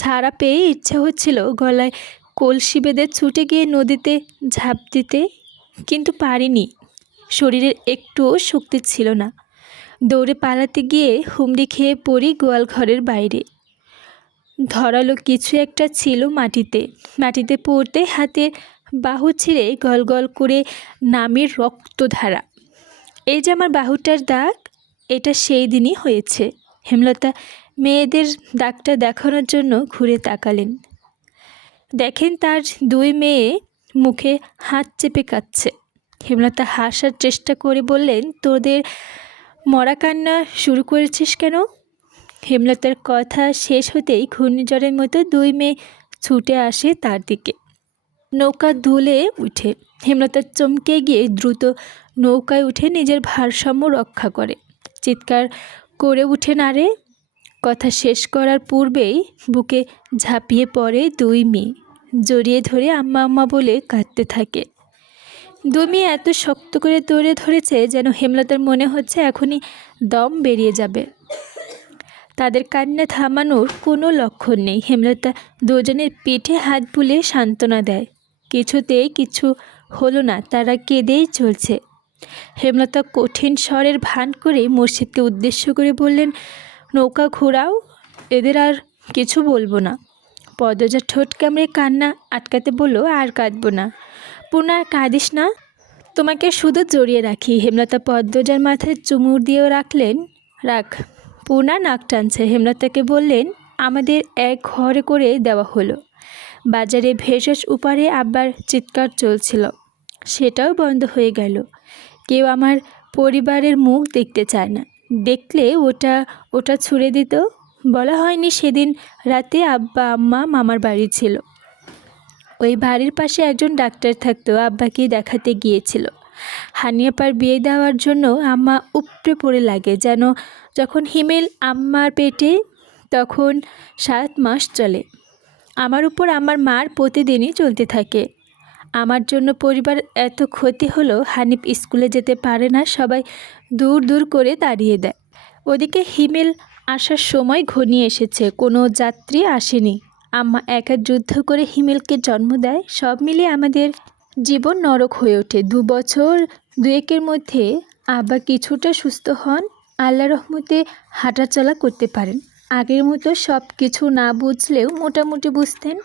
ছাড়া পেয়ে ইচ্ছা হচ্ছিল গলায় কলসি বেঁধে ছুটে গিয়ে নদীতে ঝাঁপ দিতে, কিন্তু পারিনি। শরীরের একটুও শক্তি ছিল না। দৌড়ে পালাতে গিয়ে হুমড়ি খেয়ে পড়ি গোয়াল ঘরের বাইরে। ধরালো কিছু একটা ছিল মাটিতে পড়তে হাতের বাহু ছিঁড়ে গল গল করে নামের রক্তধারা। এই যে আমার বাহুটার দাগ, এটা সেই দিনই হয়েছে। হেমলতা মেয়েদের দাগটা দেখানোর জন্য ঘুরে তাকালেন। দেখেন তার 2 মেয়ে মুখে হাত চেপে কাঁদছে। হেমলতা হাসার চেষ্টা করে বললেন, তোদের মরা কান্না শুরু করেছিস কেন? হেমলতার কথা শেষ হতেই ঘূর্ণিঝড়ের মতো 2 মেয়ে ছুটে আসে তার দিকে। নৌকা দুলে উঠে হেমলতা চমকে গিয়ে দ্রুত নৌকায় উঠে নিজের ভারসাম্য রক্ষা করে। চিৎকার করে উঠে নাড়ে। কথা শেষ করার পূর্বেই বুকে ঝাঁপিয়ে পড়ে 2 মেয়ে। জড়িয়ে ধরে আম্মা আম্মা বলে কাঁদতে থাকে। 2 মেয়ে এত শক্ত করে দৌড়ে ধরেছে যেন হেমলতার মনে হচ্ছে এখনই দম বেরিয়ে যাবে। তাদের কান্না থামানোর কোনো লক্ষণ নেই। হেমলতা দুজনের পিঠে হাত বুলিয়ে সান্ত্বনা দেয়। কিছুতেই কিছু হলো না, তারা কেঁদেই চলছে। হেমলতা কঠিন স্বরের ভান করে মুর্শিদকে উদ্দেশ্য করে বললেন, নৌকা ঘোরাও, এদের আর কিছু বলবো না। পদ্মজা ঠোঁট কামড়ে কান্না আটকাতে বলল, আর কাঁদবো না পূর্ণা, আর কাঁদিস না, তোমাকে শুধু জড়িয়ে রাখি। হেমলতা পদ্মজার মাথায় চুমুর দিয়েও রাখলেন। রাখ। পূর্ণা নাক টানছে। হেমলতাকে বললেন, আমাদের এক ঘরে করে দেওয়া হলো। বাজারে ভেষজ উপারে আব্বার চিৎকার চলছিল, সেটাও বন্ধ হয়ে গেল। কেউ আমার পরিবারের মুখ দেখতে চায় না, দেখলে ওটা ওটা ছুঁড়ে দিত। বলা হয়নি সেদিন রাতে আব্বা আম্মা মামার বাড়ি ছিল। ওই বাড়ির পাশে একজন ডাক্তার থাকতো, আব্বাকে দেখাতে গিয়েছিল। হানিয়াপার বিয়ে দেওয়ার জন্য আম্মা উপড়ে পড়ে লাগে, যেন যখন হিমেল আম্মার পেটে তখন 7 মাস চলে। আমার উপর আমার মার প্রতিদিনই চলতে থাকে। আমার জন্য পরিবার এত ক্ষতি হলো, হানিফ স্কুলে যেতে পারে না, সবাই দূর দূর করে তাড়িয়ে দেয়। ওদিকে হিমেল আসার সময় ঘনিয়ে এসেছে, কোনো যাত্রী আসেনি। আম্মা একা যুদ্ধ করে হিমেলকে জন্ম দেয়। সব মিলিয়ে আমাদের জীবন নরক হয়ে ওঠে। 2 বছর 2-1-এর মধ্যে আব্বা কিছুটা সুস্থ হন, আল্লাহ রহমতে হাঁটাচলা করতে পারেন। আগের মতো সব কিছু না বুঝলেও মোটামুটি বুঝতেন।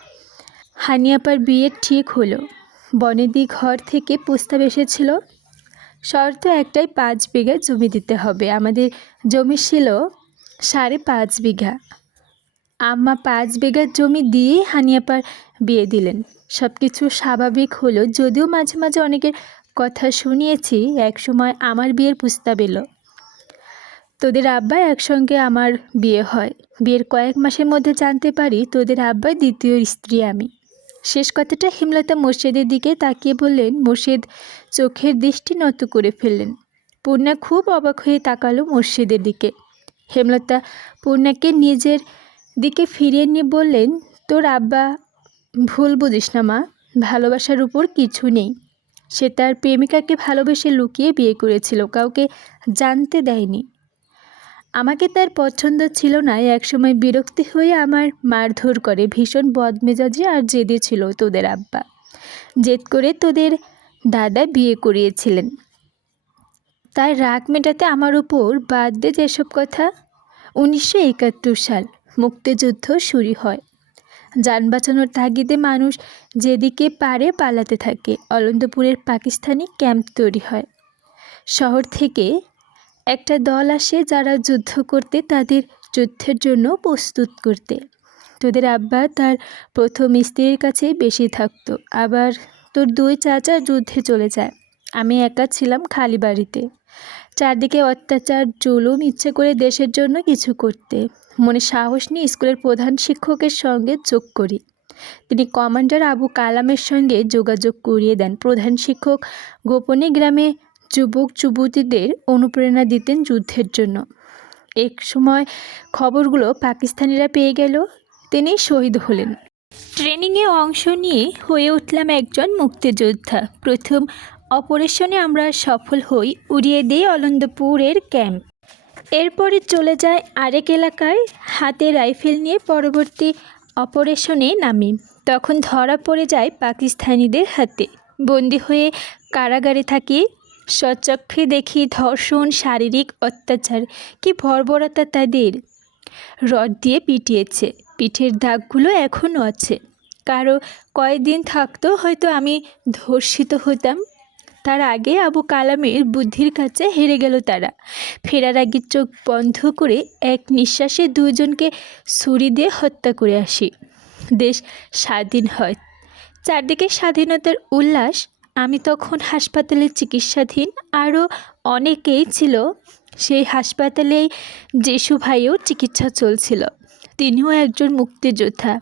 হানিয়াপার বিয়ে ঠিক হলো। বনেদি ঘর থেকে প্রস্তাব এসেছিল, শর্ত একটাই, 5 বিঘা জমি দিতে হবে। আমাদের জমি ছিল 5.5 বিঘা। আম্মা 5 বিঘা জমি দিয়ে হানিয়াপার বিয়ে দিলেন। সব কিছু স্বাভাবিক হলো, যদিও মাঝে মাঝে অনেকের কথা শুনিয়েছি। একসময় আমার বিয়ের প্রস্তাব এলো, তোদের আব্বা একসঙ্গে আমার বিয়ে হয়। বিয়ের কয়েক মাসের মধ্যে জানতে পারি তোদের আব্বার দ্বিতীয় স্ত্রী আমি। শেষ কথাটা হেমলতা মোর্শেদের দিকে তাকিয়ে বললেন। মোর্শেদ চোখের দৃষ্টি নত করে ফেললেন। পূর্ণা খুব অবাক হয়ে তাকালো মোর্শেদের দিকে। হেমলতা পূর্ণাকে নিজের দিকে ফিরিয়ে নিয়ে বললেন, তোর আব্বা ভুল বুঝিস না মা, ভালোবাসার উপর কিছু নেই। সে তার প্রেমিকাকে ভালোবেসে লুকিয়ে বিয়ে করেছিল, কাউকে জানতে দেয়নি। আমাকে তার পছন্দ ছিল না। একসময় বিরক্তি হয়ে আমার মারধর করে, ভীষণ বদমেজাজি আর জেদি ছিল তোদের আব্বা। জেদ করে তোদের দাদা বিয়ে করিয়েছিলেন। তার রাগ মেটাতে আমার উপর বাদ দে যেসব কথা। 1971 সাল, মুক্তিযুদ্ধ শুরু হয়। যান বাঁচানোর তাগিদে মানুষ যেদিকে পারে পালাতে থাকে। অলন্দপুরের পাকিস্তানি ক্যাম্প তৈরি হয়। শহর থেকে একটা দল আসে, যারা যুদ্ধ করতে, তাদের যুদ্ধের জন্য প্রস্তুত করতে। তোদের আব্বা তার প্রথম স্ত্রীর কাছে বেশি থাকতো। আবার তোর 2 চাচা যুদ্ধে চলে যায়। আমি একা ছিলাম খালি বাড়িতে। চারদিকে অত্যাচার, জুলুম। ইচ্ছে করে দেশের জন্য কিছু করতে মনে সাহস নিয়ে স্কুলের প্রধান শিক্ষকের সঙ্গে যোগ করি। তিনি কমান্ডার আবু কালামের সঙ্গে যোগাযোগ করিয়ে দেন। প্রধান শিক্ষক গোপনে গ্রামে যুবক যুবতীদের অনুপ্রেরণা দিতেন যুদ্ধের জন্য। এক সময় খবরগুলো পাকিস্তানিরা পেয়ে গেল, তিনি শহীদ হলেন। ট্রেনিংয়ে অংশ নিয়ে হয়ে উঠলাম একজন মুক্তিযোদ্ধা। প্রথম অপারেশনে আমরা সফল হই, উড়িয়ে দিই অলন্দপুরের ক্যাম্প। এরপরে চলে যায় আরেক এলাকায়, হাতে রাইফেল নিয়ে পরবর্তী অপারেশনে নামি। তখন ধরা পড়ে যায় পাকিস্তানিদের হাতে। বন্দি হয়ে কারাগারে থাকি। স্বচক্ষে দেখি ধর্ষণ, শারীরিক অত্যাচার, কি বর্বরতা তাদের। রড দিয়ে পিটিয়েছে, পিঠের দাগগুলো এখনও আছে। কারো কয়েকদিন থাকতো, হয়তো আমি ধর্ষিত হতাম। তার আগে আবু কালামের বুদ্ধির কাছে হেরে গেল তারা। ফেরার আগে চোখ বন্ধ করে এক নিঃশ্বাসে 2 জনকে ছুরি দিয়ে হত্যা করে আসি। দেশ স্বাধীন হয়, চারদিকে স্বাধীনতার উল্লাস। আমি তখন হাসপাতালে চিকিৎসাধীন, আরও অনেকেই ছিল সেই হাসপাতালেই। জেসু ভাইও চিকিৎসা চলছিল, তিনিও একজন মুক্তিযোদ্ধা।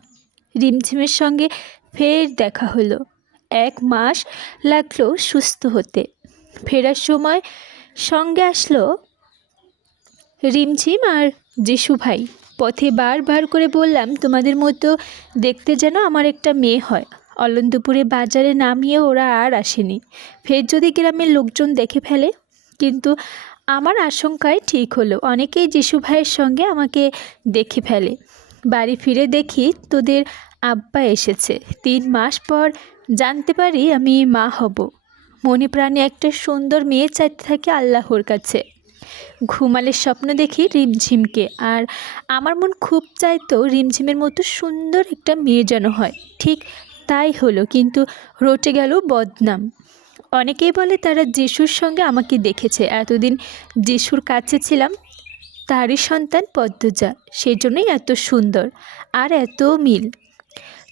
রিমঝিমের সঙ্গে ফের দেখা হলো। 1 মাস লাগলো সুস্থ হতে। ফেরার সময় সঙ্গে আসলো রিমঝিম আর জেসু ভাই। পথে বারবার করে বললাম, তোমাদের মতো দেখতে যেন আমার একটা মেয়ে হয়। অলন্দপুরে বাজারে নামিয়ে ওরা আর আসেনি। ফের যদি গ্রামের লোকজন দেখে ফেলে। কিন্তু আমার আশঙ্কাই ঠিক হলো, অনেকেই জেসু ভাইয়ের সঙ্গে আমাকে দেখে ফেলে। বাড়ি ফিরে দেখি তোদের আব্বা এসেছে। 3 মাস পর জানতে পারি আমি মা হব। মনে প্রাণে একটা সুন্দর মেয়ে চাইতে থাকি আল্লাহর কাছে। ঘুমালে স্বপ্ন দেখি রিমঝিমকে, আর আমার মন খুব চাইতো রিমঝিমের মতো সুন্দর একটা মেয়ে যেন হয়। ঠিক তাই হলো, কিন্তু রটে গেল বদনাম। অনেকেই বলে তারা যিশুর সঙ্গে আমাকে দেখেছে। এতদিন যিশুর কাছে ছিলাম, তারই সন্তান পদ্মজা, সেই জন্যই এত সুন্দর আর এত মিল।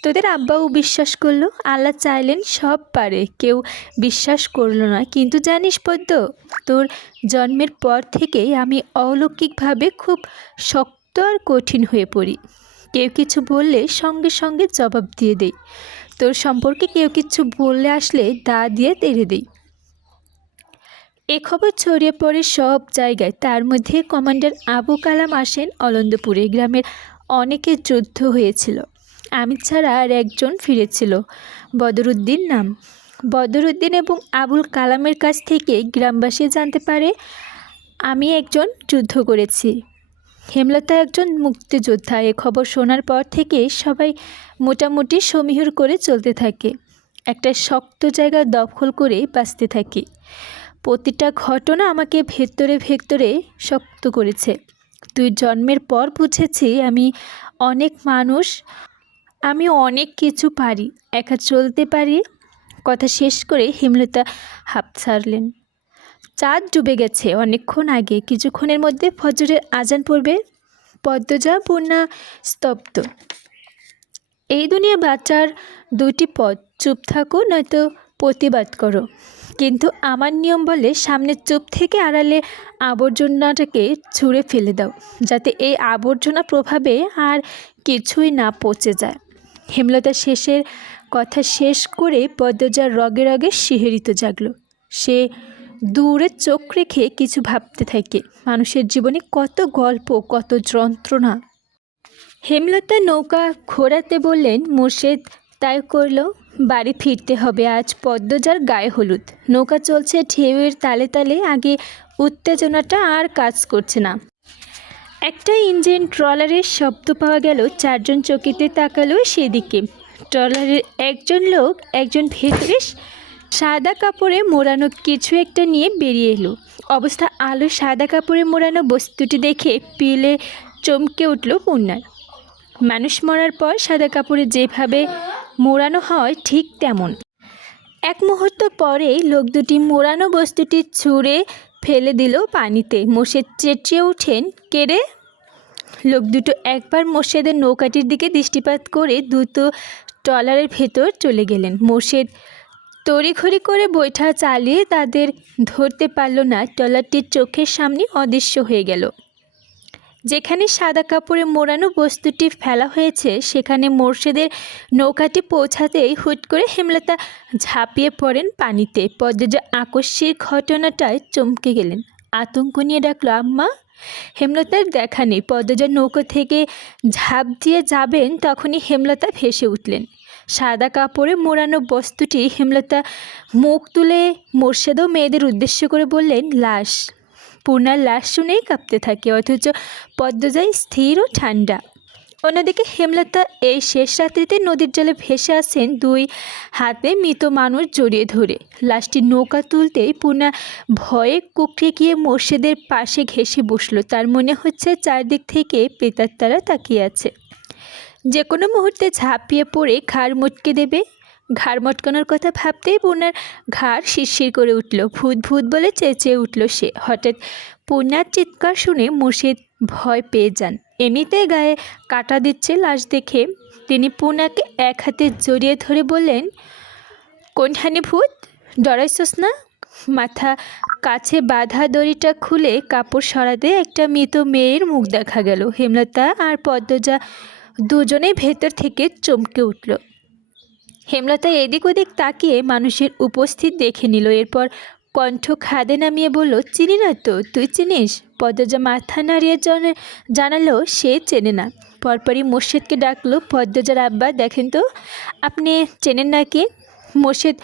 তোদের আব্বাও বিশ্বাস করলো, আল্লাহ চাইলেন সব পারে, কেউ বিশ্বাস করলো না। কিন্তু জানিস পদ্ম, তোর জন্মের পর থেকেই আমি অলৌকিকভাবে খুব শক্ত আর কঠিন হয়ে পড়ি। কেউ কিছু বললে সঙ্গে সঙ্গে জবাব দিয়ে দেই। তোর সম্পর্কে কেউ কিছু বললে আসলে দা দিয়ে তেড়ে দিই। এ খবর ছড়িয়ে পড়ে সব জায়গায়। তার মধ্যে কমান্ডার আবু কালাম আসেন অলন্দপুরে। গ্রামের অনেকের যুদ্ধ হয়েছিল, আমি ছাড়া আর একজন ফিরেছিল, বদরুদ্দিন নাম। বদরুদ্দিন এবং আবুল কালামের কাছ থেকে গ্রামবাসী জানতে পারে আমি একজন যুদ্ধ করেছি। হেমলতা একজন মুক্তিযোদ্ধা। এ খবর শোনার পর থেকে সবাই মোটামুটি সমীহ করে চলতে থাকে, একটা শক্ত জায়গা দখল করে বাঁচতে থাকি। প্রতিটা ঘটনা আমাকে ভেতরে ভেতরে শক্ত করেছে। তুই জন্মের পর বুঝেছি আমি অনেক কিছু পারি, একা চলতে পারি। কথা শেষ করে হেমলতা হাঁপ ছাড়লেন। চাঁদ ডুবে গেছে অনেকক্ষণ আগে, কিছুক্ষণের মধ্যে ফজরের আজান পড়বে। পদ্মজা পূর্ণা স্তব্ধ। এই দুনিয়া বাঁচার দুটি পথ, চুপ থাকো নয়তো প্রতিবাদ করো। কিন্তু আমার নিয়ম বলে সামনে চুপ থেকে আড়ালে আবর্জনাটাকে ছুঁড়ে ফেলে দাও, যাতে এই আবর্জনা প্রভাবে আর কিছুই না পচে যায়। হেমলতা শেষের কথা শেষ করে পদ্মজার রগে রগে শিহরিত জাগল। সে দূরে চোখ রেখে কিছু ভাবতে থাকে। মানুষের জীবনে কত গল্প, কত যন্ত্রণা। হেমলতা নৌকা ঘোরাতে বললেন, মোর্শেদ তাই করল। বাড়ি ফিরতে হবে, আজ পদ্মজার গায়ে হলুদ। নৌকা চলছে ঢেউয়ের তালে তালে। আগে উত্তেজনাটা আর কাজ করছে না। একটা ইঞ্জিন ট্রলারের শব্দ পাওয়া গেল। চারজন চকিতে তাকালো সেদিকে। ট্রলারের একজন লোক, একজন ভেতরে সাদা কাপড়ে মোড়ানো কিছু একটা নিয়ে বেরিয়ে এলো। অবস্থা আলো সাদা কাপড়ে মোড়ানো বস্তুটি দেখে পিলে চমকে উঠল পূর্ণার। মানুষ মরার পর সাদা কাপড়ে যেভাবে মোড়ানো হয় ঠিক তেমন। এক মুহূর্ত পরেই লোক দুটি মোড়ানো বস্তুটি ছুঁড়ে ফেলে দিল পানিতে। মোর্শেদ চেঁচিয়ে উঠেন, কে রে? লোক দুটো একবার মোর্শেদের নৌকাটির দিকে দৃষ্টিপাত করে দ্রুত ট্রলারের ভেতর চলে গেলেন। মোর্শেদ তড়িঘড়ি করে বৈঠা চালিয়ে তাদের ধরতে পারল না। ট্রলারটির চোখের সামনে অদৃশ্য হয়ে গেল। যেখানে সাদা কাপড়ে মোড়ানো বস্তুটি ফেলা হয়েছে সেখানে মোর্শেদের নৌকাটি পৌঁছাতেই হুট করে হেমলতা ঝাঁপিয়ে পড়েন পানিতে। পদ্মজা আকস্মিক ঘটনাটায় চমকে গেলেন, আতঙ্ক নিয়ে ডাকল, আম্মা। হেমলতার দেখা নেই। পদ্মজা নৌকা থেকে ঝাঁপ দিয়ে যাবেন তখনই হেমলতা ভেসে উঠলেন। সাদা কাপড়ে মোড়ানো বস্তুটি। হেমলতা মুখ তুলে মোর্শেদ ও মেয়েদের উদ্দেশ্য করে বললেন, লাশ। পূর্ণার লাশ শুনেই কাঁপতে থাকে, অথচ পদ্মজাই স্থির ও ঠান্ডা। অন্যদিকে হেমলতা এই শেষ রাত্রিতে নদীর জলে ভেসে আসেন, দুই হাতে মৃত মানুষ জড়িয়ে ধরে। লাশটি নৌকা তুলতেই পূর্ণা ভয়ে কুকড়ে গিয়ে মোর্শেদের পাশে ঘেঁষে বসল। তার মনে হচ্ছে চারদিক থেকে প্রেতাত্মারা তাকিয়ে আছে, যে কোনো মুহূর্তে ঝাঁপিয়ে পড়ে ঘাড় মটকে দেবে। ঘাড় মটকানোর কথা ভাবতেই পূর্ণার ঘাড় শিরশির করে উঠল। ভূত ভূত বলে চেঁচিয়ে উঠল সে। হঠাৎ পূর্ণার চিৎকার শুনে মোর্শেদ ভয় পেয়ে যান। এমনিতে গায়ে কাটা দিচ্ছে লাশ দেখে তিনি পূর্ণাকে এক হাতে জড়িয়ে ধরে বললেন, কোনখানে ভূত? ডরাইছস না? মাথা কাছে বাঁধা দড়িটা খুলে কাপড় সরাতে একটা মৃত মেয়ের মুখ দেখা গেল। হেমলতা আর পদ্মজা দুজনেই ভেতর থেকে চমকে উঠল। হেমলতা এদিক ওদিক তাকিয়ে মানুষের উপস্থিত দেখে নিল। এরপর কণ্ঠ খাদে নামিয়ে বলল, চিনি না তো। তুই চিনিস? পদ্মজা মাথা নাড়িয়ে জানালো সে চেনে না। পরপরই মোর্শেদকে ডাকলো, পদ্মজার আব্বা, দেখেন তো আপনি চেনেন নাকি? মোর্শেদ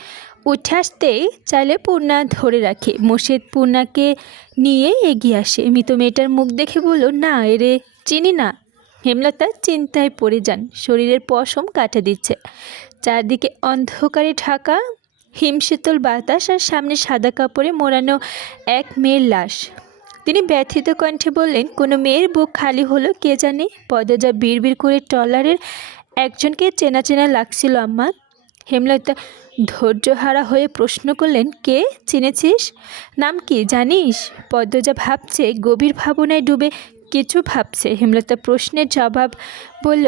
উঠে আসতেই চাইলে পূর্ণা ধরে রাখে। মোর্শেদ পূর্ণাকে নিয়ে এগিয়ে আসে। মৃত মেয়েটার মুখ দেখে বলল, না এরে চিনি না। হেমলতা চিন্তায় পড়ে যান, শরীরের পশম কাটা দিচ্ছে। চারদিকে অন্ধকারে ঢাকা হিমশীতল বাতাস আর সামনে সাদা কাপড়ে মোড়ানো এক মেয়ের লাশ। তিনি ব্যথিত কণ্ঠে বললেন, কোনো মেয়ের বুক খালি হলো কে জানে। পদ্মজা বিড়বিড় করে ট্রলারের একজনকে চেনা চেনা লাগছিল আম্মা। হেমলতা ধৈর্যহারা হয়ে প্রশ্ন করলেন, কে? চিনেছিস? নাম কি জানিস? পদ্মজা ভাবছে, গভীর ভাবনায় ডুবে কিছু ভাবছে। হেমলতা প্রশ্নের জবাব বলল,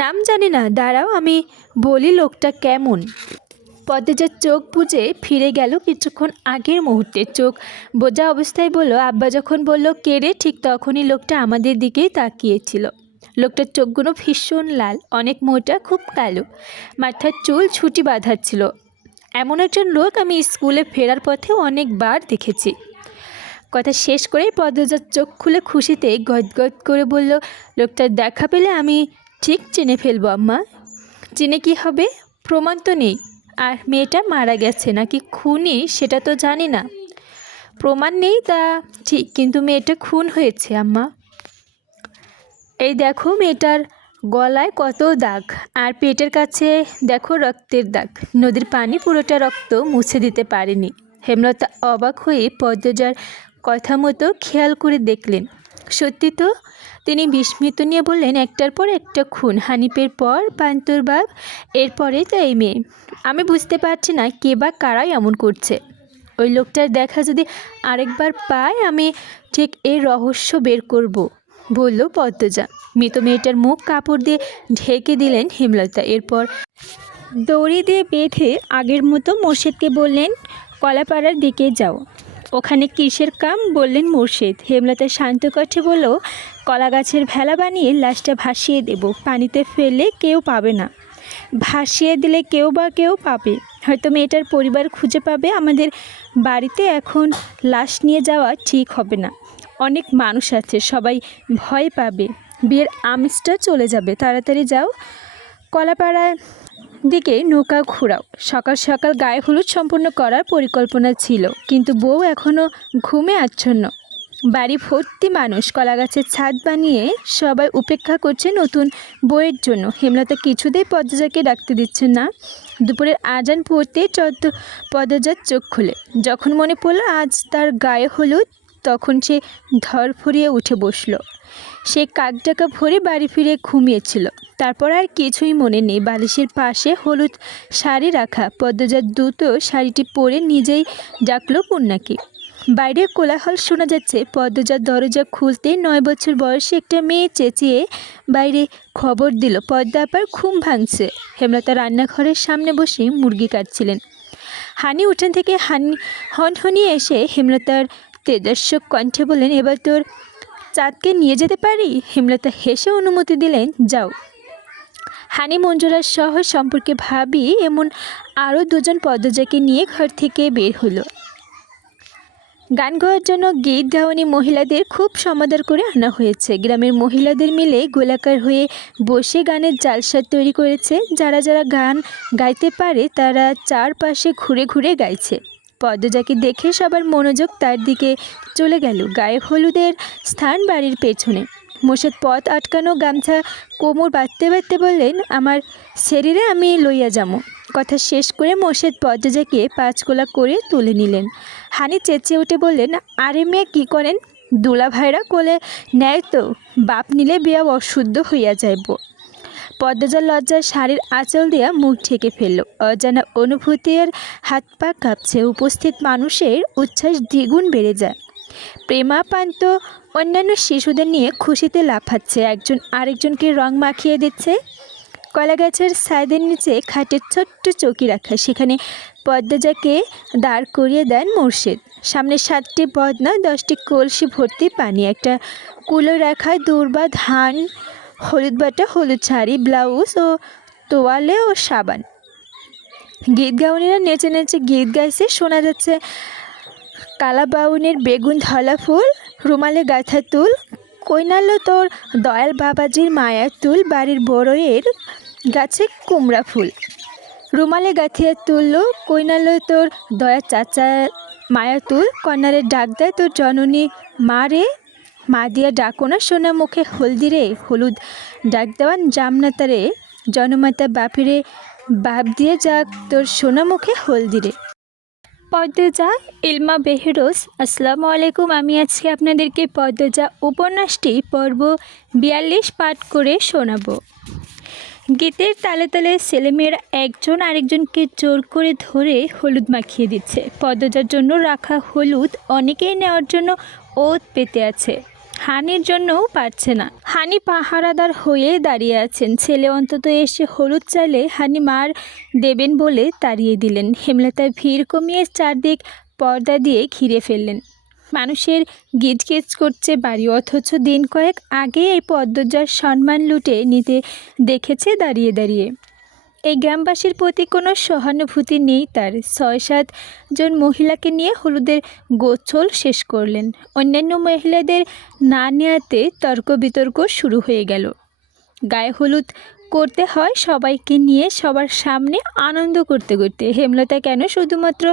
নাম জানি না, দাঁড়াও আমি বলি লোকটা কেমন। পদ্মজার চোখ বুজে ফিরে গেল কিছুক্ষণ আগের মুহূর্তে। চোখ বোঝা অবস্থায় বলল, আব্বা যখন বলল কে রে, ঠিক তখনই লোকটা আমাদের দিকেই তাকিয়েছিল। লোকটার চোখগুলো ভীষণ লাল, অনেক মোটা, খুব কালো, মাথার চুল ছুটি বাঁধাচ্ছিল। এমন একজন লোক আমি স্কুলে ফেরার পথে অনেকবার দেখেছি। কথা শেষ করেই পদ্মজার চোখ খুলে খুশিতে গদগদ করে বলল, লোকটার দেখা পেলে আমি ঠিক চিনে ফেলবো আম্মা। চিনে কি হবে, প্রমাণ তো নেই। আর মেয়েটা মারা গেছে নাকি খুনি সেটা তো জানি না। প্রমাণ নেই তা ঠিক, কিন্তু মেয়েটা খুন হয়েছে আম্মা। এই দেখো মেয়েটার গলায় কত দাগ, আর পেটের কাছে দেখো রক্তের দাগ। নদীর পানি পুরোটা রক্ত মুছে দিতে পারেনি। হেমলতা অবাক হয়ে পদ্মজার কথা মতো খেয়াল করে দেখলেন। সত্যি তো। তিনি বিস্মিত নিয়ে বললেন, একটার পর একটা খুন, হানিফের পর পান্তুর বাপ, এরপরে তো এই মেয়ে। আমি বুঝতে পারছি না কে বা কারাই এমন করছে। ওই লোকটার দেখা যদি আরেকবার পাই আমি ঠিক এই রহস্য বের করব, বলল পদ্মজা। মৃত মেয়েটার মুখ কাপড় দিয়ে ঢেকে দিলেন হেমলতা। এরপর দড়ি দিয়ে বেঁধে আগের মতো মোর্শেদকে বললেন, কলাপাড়ার দিকে যাও। ওখানে কিসের কাম, বললেন মোর্শেদ। হেমলতা শান্ত কণ্ঠে বলল, কলা গাছের ভেলা বানিয়ে লাশটা ভাসিয়ে দেব, পানিতে ফেললে কেউ পাবে না। ভাসিয়ে দিলে কেউ বা কেউ পাবে, হয়তো মেয়েটার পরিবার খুঁজে পাবে। আমাদের বাড়িতে এখন লাশ নিয়ে যাওয়া ঠিক হবে না, অনেক মানুষ আছে, সবাই ভয় পাবে, বিয়ের আমেজটা চলে যাবে। তাড়াতাড়ি যাও, কলাপাড়ার দিকে নৌকা ঘোরাও। সকাল সকাল গায়ে হলুদ সম্পূর্ণ করার পরিকল্পনা ছিল, কিন্তু বউ এখনও ঘুমে আচ্ছন্ন। বাড়ি ভর্তি মানুষ, কলা গাছের ছাদ বানিয়ে সবাই উপেক্ষা করছে নতুন বইয়ের জন্য। হেমলতা কিছুতেই পদ্মজাকে ডাকতে দিচ্ছে না। দুপুরের আজান পড়তে পদ্মজার চোখ খুলে। যখন মনে পড়ল আজ তার গায়ে হলুদ, তখন সে ধরফরিয়ে উঠে বসল। সে কাকডাকা ভরে বাড়ি ফিরে ঘুমিয়েছিল। তারপর আর কিছুই মনে নেই। বালিশের পাশে হলুদ শাড়ি রাখা। পদ্মজার দ্রুত শাড়িটি পরে নিজেই ডাকলো কন্যাকে। বাইরে কোলাহল শোনা যাচ্ছে। পদ্মজার দরজা খুলতে 9 বছর বয়সী একটা মেয়ে চেঁচিয়ে বাইরে খবর দিল, পদ্মা আপার ঘুম ভাঙছে। হেমলতা রান্নাঘরের সামনে বসে মুরগি কাটছিলেন। হানি উঠান থেকে হনহনিয়ে এসে হেমলতার তেজস্ব কণ্ঠে বললেন, এবার তোর চাঁদকে নিয়ে যেতে পারি? হেমলতা হেসে অনুমতি দিলেন, যাও। হানি মঞ্জুরার সহ সম্পর্কে ভাবি এমন আরও 2 জন পদ্মজাকে নিয়ে ঘর থেকে বের হলো। গান গাওয়ার জন্য গীত গাওয়ানি মহিলাদের খুব সমাদর করে আনা হয়েছে। গ্রামের মহিলাদের মিলে গোলাকার হয়ে বসে গানের জালসা তৈরি করেছে। যারা যারা গান গাইতে পারে তারা চারপাশে ঘুরে ঘুরে গাইছে। পদ্মজাকে দেখে সবার মনোযোগ তার দিকে চলে গেল। গায়ে হলুদের স্থান বাড়ির পেছনে। মোর্শেদ পথ আটকানো গামছা কোমর বাঁধতে বাঁধতে বললেন, আমার শরীরে আমি লইয়া যামো। কথা শেষ করে মোর্শেদ পদ্মজাকে 5 কোলা করে তুলে নিলেন। হানি চেঁচিয়ে উঠে বললেন, আরে মেয়ে কী করেন? দুলা ভাইরা কোলে নেয় তো, বাপ নিলে বিয়া অশুদ্ধ হইয়া যাইব। পদ্মজার লজ্জায় শাড়ির আঁচল দিয়া মুখ ঢেকে ফেলল। অজানা অনুভূতির হাত পা কাঁপছে। উপস্থিত মানুষের উচ্ছ্বাস দ্বিগুণ বেড়ে যায়। প্রেমা পান্ত অন্যান্য শিশুদের নিয়ে খুশিতে লাফাচ্ছে, একজন আরেকজনকে রং মাখিয়ে দিচ্ছে। কলা গাছের ছাদের নিচে খাটের ছোট্ট চৌকি রাখা, সেখানে পদ্মজাকে দাঁড় করিয়ে দেন মোর্শেদ। সামনে 7টি বদনা, 10টি কলসি ভর্তি পানি, একটা কুলো রাখা দূর্বা ধান, হলুদ বাটা, হলুদ শাড়ি, ব্লাউজ ও তোয়ালে ও সাবান। গীত গাউনিরা নেচে নেচে গীত গাইছে। শোনা যাচ্ছে, কালা বাউনের বেগুন ধলা ফুল, রুমালে গাঁথা তুল, কইনালো তোর দয়াল বাবাজির মায়ার তুল, বাড়ির বড়ইয়ের গাছে কুমড়া ফুল। রুমালে গাঁথিয়া তুললো, কইনালো তোর দয়া চাচা মায়া তুল, কন্যারে ডাক দেয় তোর জননী মা রে, মা দিয়া ডাকো না সোনা মুখে হলদি রে, হলুদ ডাক দেওয়ান জামনাতারে, জনমাতা বাপিরে বাপ দিয়ে যাক তোর সোনা মুখে হলদি রে। পদ্মজা ইলমা বেহেরোজ, আসসালামু আলাইকুম। আমি আজকে আপনাদেরকে পদ্মজা উপন্যাসটি পর্ব 42 পাঠ করে শোনাবো। গীতের তালে তালে ছেলেমেয়েরা একজন আরেকজনকে জোর করে ধরে হলুদ মাখিয়ে দিচ্ছে। পদ্মজার জন্য রাখা হলুদ অনেকেই নেওয়ার জন্য ওত পেতে আছে। হানির জন্যও পারছে না। হানি পাহারাদার হয়ে দাঁড়িয়ে আছেন। ছেলে অন্তত এসে হলুদ চাইলে হানি মার দেবেন বলে তাড়িয়ে দিলেন। হেমলতা ভিড় কমিয়ে চারদিক পর্দা দিয়ে ঘিরে ফেললেন। মানুষের গিজগিজ করছে বাড়ি, অথচ দিন কয়েক আগে এই পদ্মজার সম্মান লুটে নিতে দেখেছে দাঁড়িয়ে দাঁড়িয়ে। এই গ্রামবাসীর প্রতি কোনো সহানুভূতি নেই তার। ৬-৭ জন মহিলাকে নিয়ে হলুদের গোছল শেষ করলেন। অন্যান্য মহিলাদের না নেওয়াতে তর্ক বিতর্ক শুরু হয়ে গেল। গায়ে হলুদ করতে হয় সবাইকে নিয়ে, সবার সামনে আনন্দ করতে করতে। হেমলতা কেন শুধুমাত্র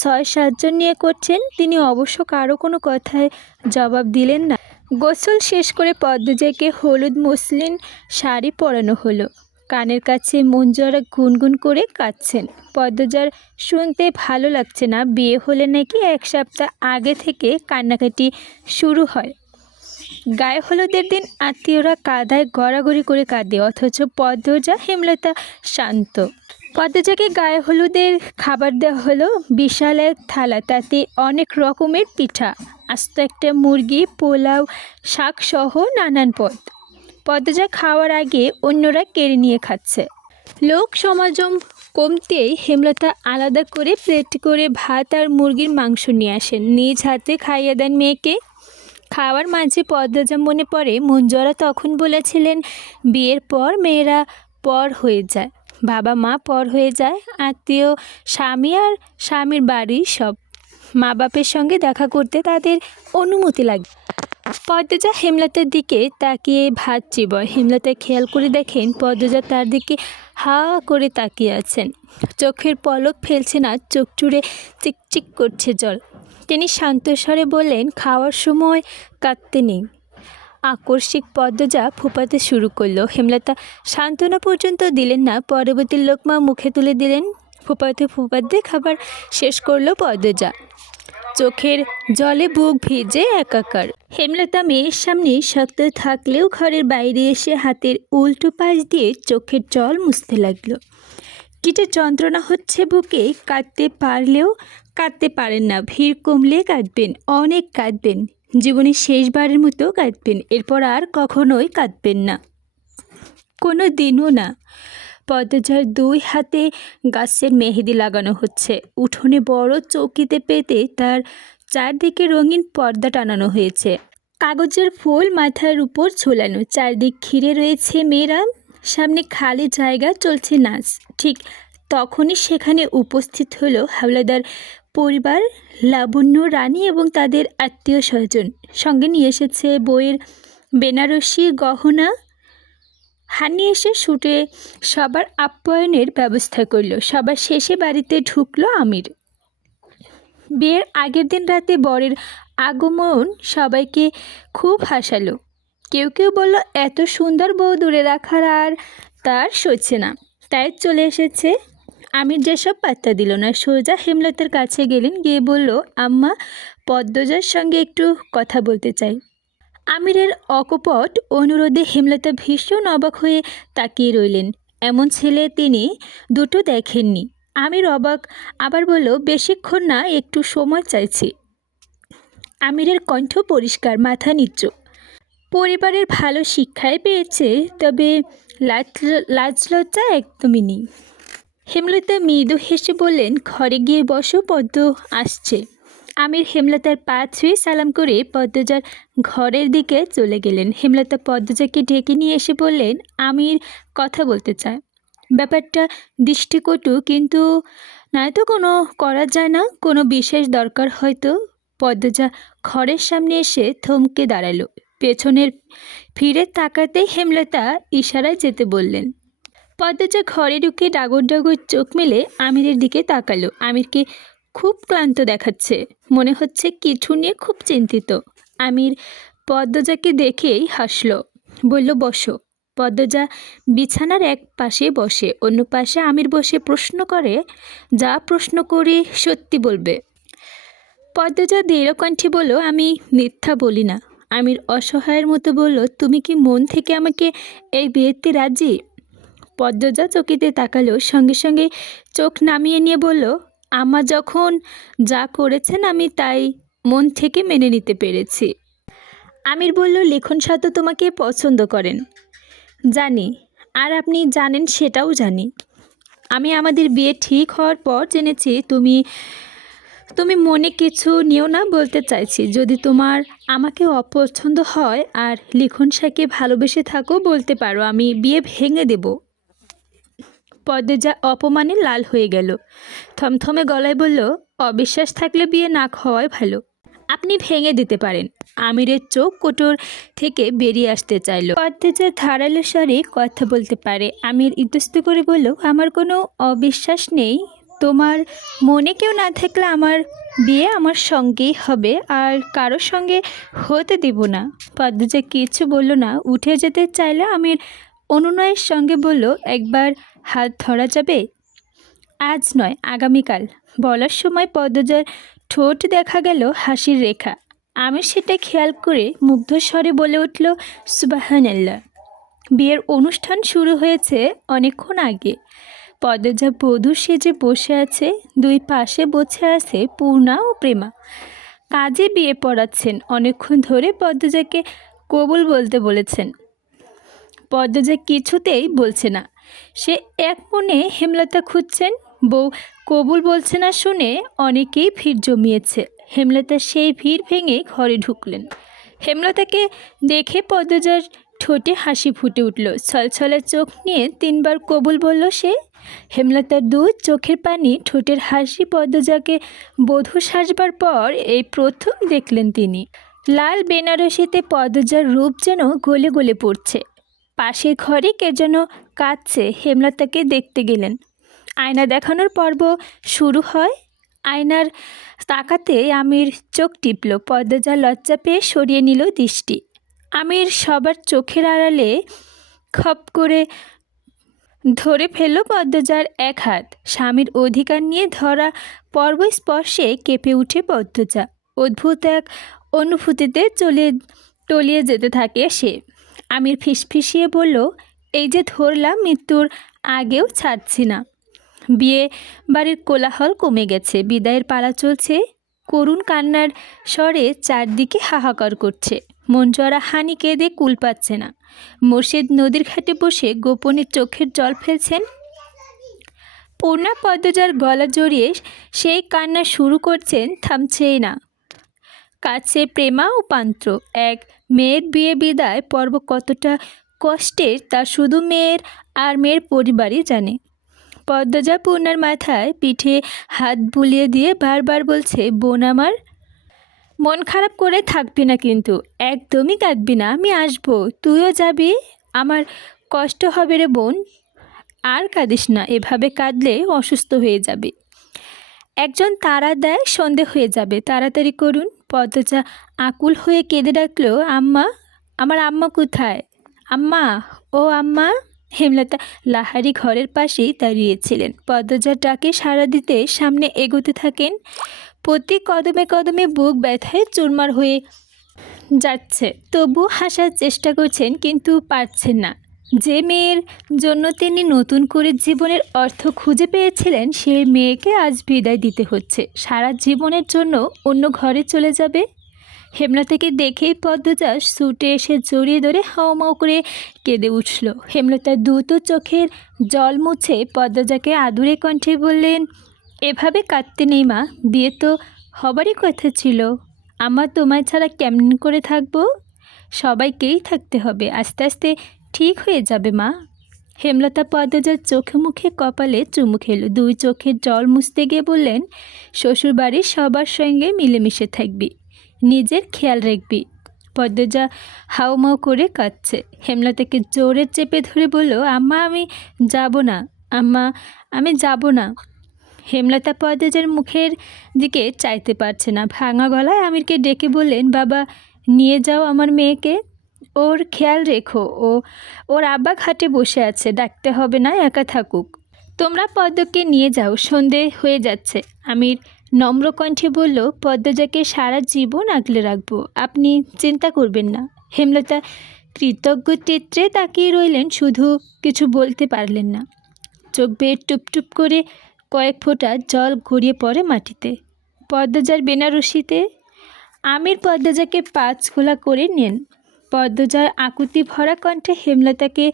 ৬-৭ জন নিয়ে করছেন তিনি অবশ্য কারো কোনো কথায় জবাব দিলেন না। গোসল শেষ করে পদ্মজাকে হলুদ মসলিন শাড়ি পরানো হলো। কানের কাছে মঞ্জুরা গুনগুন করে কাঁদছেন। পদ্মজার শুনতে ভালো লাগছে না। বিয়ে হলে নাকি ১ সপ্তাহ আগে থেকে কান্নাকাটি শুরু হয়। গায়ে হলুদের দিন আত্মীয়রা কাঁদায় গড়াগড়ি করে কাঁদে, অথচ পদ্মজা হেমলতা শান্ত। পদ্মজাকে গায়ে হলুদের খাবার দেওয়া হলো বিশাল এক থালা, তাতে অনেক রকমের পিঠা, আস্ত একটা মুরগি, পোলাও, শাকসহ নানান পদ। পদ্মজা খাওয়ার আগে অন্যরা কেড়ে নিয়ে খাচ্ছে। লোক সমাগম কমতেই হেমলতা আলাদা করে প্লেট করে ভাত আর মুরগির মাংস নিয়ে আসেন। নিজ হাতে খাইয়ে দেন মেয়েকে। খাওয়ার মাঝে পদ্মজা মনে পড়ে মঞ্জুরা তখন বলেছিলেন বিয়ের পর মেয়েরা পর হয়ে যায়, বাবা মা পর হয়ে যায়, আত্মীয়, স্বামী আর স্বামীর বাড়ির সব, মা বাপের সঙ্গে দেখা করতে তাদের অনুমতি লাগে। পদ্মজা হেমলতার দিকে তাকিয়ে ভাত চিবোয়। হেমলতা খেয়াল করে দেখেন পদ্মজা তার দিকে হা করে তাকিয়ে আছেন। চোখের পলক ফেলছে না, চোখ জুড়ে চিকচিক করছে জল। তিনি শান্ত স্বরে বললেন, খাওয়ার সময় কাঁদতে নেই। আকস্মিক পদ্মজা ফোঁপাতে শুরু করলো। হেমলতা সান্ত্বনা পর্যন্ত দিলেন না, পরবর্তী লোকমা মুখে তুলে দিলেন। ফোঁপাতে ফোঁপাতে খাবার শেষ করলো পদ্মজা। চোখের জলে বুক ভিজে একাকার। হেমলতা মেয়ের সামনে শক্ত থাকলেও ঘরের বাইরে এসে হাতের উল্টো পাশ দিয়ে চোখের জল মুছতে লাগলো। কি যে যন্ত্রণা হচ্ছে বুকে, কাঁদতে পারলেও কাঁদতে পারেন না। ভিড় কমলে কাঁদবেন, অনেক কাঁদবেন, জীবনের শেষবারের মতো কাঁদবেন, এরপর আর কখনোই কাঁদবেন না, কোনো দিনও না। পদ্মজার 2 হাতে গাছের মেহেদি লাগানো হচ্ছে। উঠোনে বড় চৌকিতে পেতে তার চারদিকে রঙিন পর্দা টানানো হয়েছে। কাগজের ফুল মাথার উপর ঝোলানো, চারদিক ঘিরে রয়েছে মেয়েরা, সামনে খালি জায়গা, চলছে নাচ। ঠিক তখনই সেখানে উপস্থিত হলো হাওলাদার পরিবার, লাবণ্য, রানী এবং তাদের আত্মীয় স্বজন। সঙ্গে নিয়ে এসেছে বইয়ের বেনারসি গহনা। হানি এসে ছুটে সবার আপ্যায়নের ব্যবস্থা করল। সবার শেষে বাড়িতে ঢুকলো আমির। বিয়ের আগের দিন রাতে বরের আগমন সবাইকে খুব হাসালো। কেউ কেউ বলল এত সুন্দর বউ দূরে রাখার আর তার সইছে না, তাই চলে এসেছে। আমির যেসব পাত্তা দিল না, সোজা হেমলতার কাছে গেলেন, গিয়ে বলল, আম্মা, পদ্মজার সঙ্গে একটু কথা বলতে চাই। আমিরের অকপট অনুরোধে হেমলতা ভীষণ অবাক হয়ে তাকিয়ে রইলেন। এমন ছেলে তিনি দুটো দেখেননি। আমির অবাক, আবার বলল, বেশিক্ষণ না, একটু সময় চাইছি। আমিরের কণ্ঠ পরিষ্কার, মাথা নিচু। পরিবারের ভালো শিক্ষায় পেয়েছে, তবে লাজলজ্জা একদমই নেই। হেমলতা মৃদু হেসে বললেন, ঘরে গিয়ে বসো, পদ্ম আসছে। আমির হেমলতার পা ছুঁয়ে সালাম করে পদ্মজার ঘরের দিকে চলে গেলেন। হেমলতা পদ্মজাকে ডেকে নিয়ে এসে বললেন, আমির কথা বলতে চায়। ব্যাপারটা দৃষ্টিকটু, কিন্তু নয়তো কোনো করা যায় না, কোনো বিশেষ দরকার হয়তো। পদ্মজা ঘরের সামনে এসে থমকে দাঁড়ালো। পেছনের ফিরে তাকাতেই হেমলতা ইশারায় যেতে বললেন। পদ্মজা ঘরে ঢুকে ডাগর ডাগর চোখ মেলে আমিরের দিকে তাকালো। আমিরকে খুব ক্লান্ত দেখাচ্ছে, মনে হচ্ছে কিছু নিয়ে খুব চিন্তিত। আমির পদ্মজাকে দেখেই হাসল, বলল, বসো। পদ্মজা বিছানার এক পাশে বসে, অন্য পাশে আমির বসে প্রশ্ন করে, যা প্রশ্ন করি সত্যি বলবে। পদ্মজা দৃঢ় কণ্ঠে বলল, আমি মিথ্যা বলি না। আমির অসহায়ের মতো বলল, তুমি কি মন থেকে আমাকে এই বিয়েতে রাজি? পদ্মজা চকিতে তাকালো, সঙ্গে সঙ্গে চোখ নামিয়ে নিয়ে বলল, আম্মা যখন যা করেছেন আমি তাই মন থেকে মেনে নিতে পেরেছি। আমির বলল, লিখন শাহ তো তোমাকে পছন্দ করেন। জানি, আর আপনি জানেন সেটাও জানি। আমি আমাদের বিয়ে ঠিক হওয়ার পর জেনেছি তুমি তুমি মনে কিছু নিও না, বলতে চাইছি যদি তোমার আমাকে অপছন্দ হয় আর লিখন শাহকে ভালোবেসে থাকো বলতে পারো, আমি বিয়ে ভেঙে দেব। পদ্মজা অপমানে লাল হয়ে গেল, থমথমে গলায় বলল, অবিশ্বাস থাকলে বিয়ে না হওয়াই ভালো। আপনি ভেঙে দিতে পারেন। আমিরের চোখ কোটর থেকে বেরিয়ে আসতে চাইল। পদ্মজা ধারালো স্বরে কথা বলতে পারে। আমির ইতস্ত করে বলল, আমার কোনো অবিশ্বাস নেই। তোমার মনে কেউ না থাকলে আমার বিয়ে আমার সঙ্গেই হবে, আর কারোর সঙ্গে হতে দেব না। পদ্মজা কিছু বলল না, উঠে যেতে চাইলে আমির অনুনয়ের সঙ্গে বলল, একবার হাত ধরা যাবে? আজ নয়, আগামীকাল। বলার সময় পদ্মজার ঠোঁট দেখা গেল হাসির রেখা। আমি সেটা খেয়াল করে মুগ্ধ স্বরে বলে উঠল, সুবহানাল্লাহ। বিয়ের অনুষ্ঠান শুরু হয়েছে অনেকক্ষণ আগে। পদ্মজা বধূ সেজে বসে আছে, দুই পাশে বসে আছে পূর্ণা ও প্রেমা। কাজে বিয়ে পড়াচ্ছেন। অনেকক্ষণ ধরে পদ্মজাকে কবুল বলতে বলেছেন। পদ্মজা কিছুতেই বলছে না। সে এক মনে হেমলতা খুঁজছেন। বউ কবুল বলছে না শুনে অনেকেই ভিড় জমিয়েছে। হেমলতা সেই ভিড় ভেঙে ঘরে ঢুকলেন। হেমলতাকে দেখে পদ্মজার ঠোঁটে হাসি ফুটে উঠল। ছলছলে চোখ নিয়ে 3 বার কবুল বলল সে। হেমলতার দুই চোখের পানি, ঠোঁটের হাসি পদ্মজাকে বধূ সাজবার পর এই প্রথম দেখলেন তিনি। লাল বেনারসিতে পদ্মজার রূপ যেন গলে গলে পড়ছে। পাশের ঘরে কে যেন কাঁদছে। হেমলতাকে দেখতে গেলেন। আয়না দেখানোর পর্ব শুরু হয়। আয়নার তাকাতে আমির চোখ টিপল। পদ্মজা লজ্জা পেয়ে সরিয়ে নিল দৃষ্টি। আমির সবার চোখের আড়ালে খপ করে ধরে ফেলল পদ্মজার এক হাত। স্বামীর অধিকার নিয়ে ধরা পর্ব স্পর্শে কেঁপে উঠে পদ্মজা। অদ্ভুত এক অনুভূতিতে টলিয়ে যেতে থাকে সে। আমির ফিসফিসিয়ে বলল, এই যে ধরলাম, মৃত্যুর আগেও ছাড়ছি না। বিয়ে বাড়ির কোলাহল কমে গেছে। বিদায়ের পালা চলছে। করুণ কান্নার স্বরে চারদিকে হাহাকার করছে। মনজোয়ারা হানি কেঁদে কুল পাচ্ছে না। মোর্শেদ নদীর ঘাটে বসে গোপনে চোখের জল ফেলছেন। পূর্ণা পদ্মজার গলা জড়িয়ে সেই কান্না শুরু করছেন, থামছেই না। কাছে প্রেমা ও পান্ত্র। এক মেয়ের বিয়ে বিদায় পর্ব কতটা কষ্টের তা শুধু মেয়ের আর মেয়ের পরিবারই জানে। পদ্মজা পূর্ণার মাথায় পিঠে হাত বুলিয়ে দিয়ে বারবার বলছে, বোন আমার, মন খারাপ করে থাকবি না কিন্তু, একদমই কাঁদবি না, আমি আসবো, তুইও যাবি। আমার কষ্ট হবে রে বোন, আর কাঁদিস না, এভাবে কাঁদলে অসুস্থ হয়ে যাবে। একজন তাড়া দেয়, সন্ধে হয়ে যাবে, তাড়াতাড়ি করুন। পদ্মজা আকুল হয়ে কেঁদে ডাকলো, আম্মা, আমার আম্মা কোথায়? আম্মা, ও আম্মা। হেমলতা লাহারি ঘরের পাশেই দাঁড়িয়েছিলেন। পদ্মজার ডাকে সাড়া দিতে সামনে এগোতে থাকেন। প্রতি কদমে কদমে বুক ব্যথায় চুরমার হয়ে যাচ্ছে। তবু হাসার চেষ্টা করছেন, কিন্তু পারছেন না। যে মেয়ের জন্য তিনি নতুন করে জীবনের অর্থ খুঁজে পেয়েছিলেন, সেই মেয়েকে আজ বিদায় দিতে হচ্ছে। সারা জীবনের জন্য অন্য ঘরে চলে যাবে। হেমলতাকে দেখেই পদ্মজা ছুটে এসে জড়িয়ে ধরে হাউমাউ করে কেঁদে উঠল। হেমলতা দ্রুত চোখের জল মুছে পদ্মজাকে আদুরে কণ্ঠে বললেন, এভাবে কাঁদতে নেই মা, বিয়ে তো হবারই কথা ছিল। আমার তোমায় ছাড়া কেমন করে থাকবো? সবাইকেই থাকতে হবে, আস্তে আস্তে ঠিক হয়ে যাবে মা। হেমলতা পদ্মজার চোখে মুখে কপালে চুমু খেল। দুই চোখের জল মুছতে গিয়ে বললেন, শ্বশুরবাড়ির সবার সঙ্গে মিলেমিশে থাকবি, নিজের খেয়াল রাখবি। পদ্মজা হাউমাউ করে কাঁদছে। হেমলতাকে জোরে চেপে ধরে বলল, আম্মা, আমি যাব না, আম্মা, আমি যাব না। হেমলতা পদ্মজার মুখের দিকে চাইতে পারছে না। ভাঙা গলায় আমিরকে ডেকে বললেন, বাবা, নিয়ে যাও আমার মেয়েকে, ওর খেয়াল রেখো, ওর আব্বা ঘাটে বসে আছে, ডাকতে হবে না, একা থাকুক। তোমরা পদ্মকে নিয়ে যাও, সন্ধে হয়ে যাচ্ছে। আমির নম্র কণ্ঠে বলল, পদ্মজাকে সারা জীবন আগলে রাখবো, আপনি চিন্তা করবেন না। হেমলতা কৃতজ্ঞ চিত্রে তাকিয়ে রইলেন, শুধু কিছু বলতে পারলেন না। চোখ বেয়ে টুপটুপ করে কয়েক ফোঁটা জল গড়িয়ে পড়ে মাটিতে। পদ্মজার বেনারসিতে আমির পদ্মজাকে পাঁচকোলা করে নেন। পদ্মজার আকুতি ভরা কণ্ঠে হেমলতাকে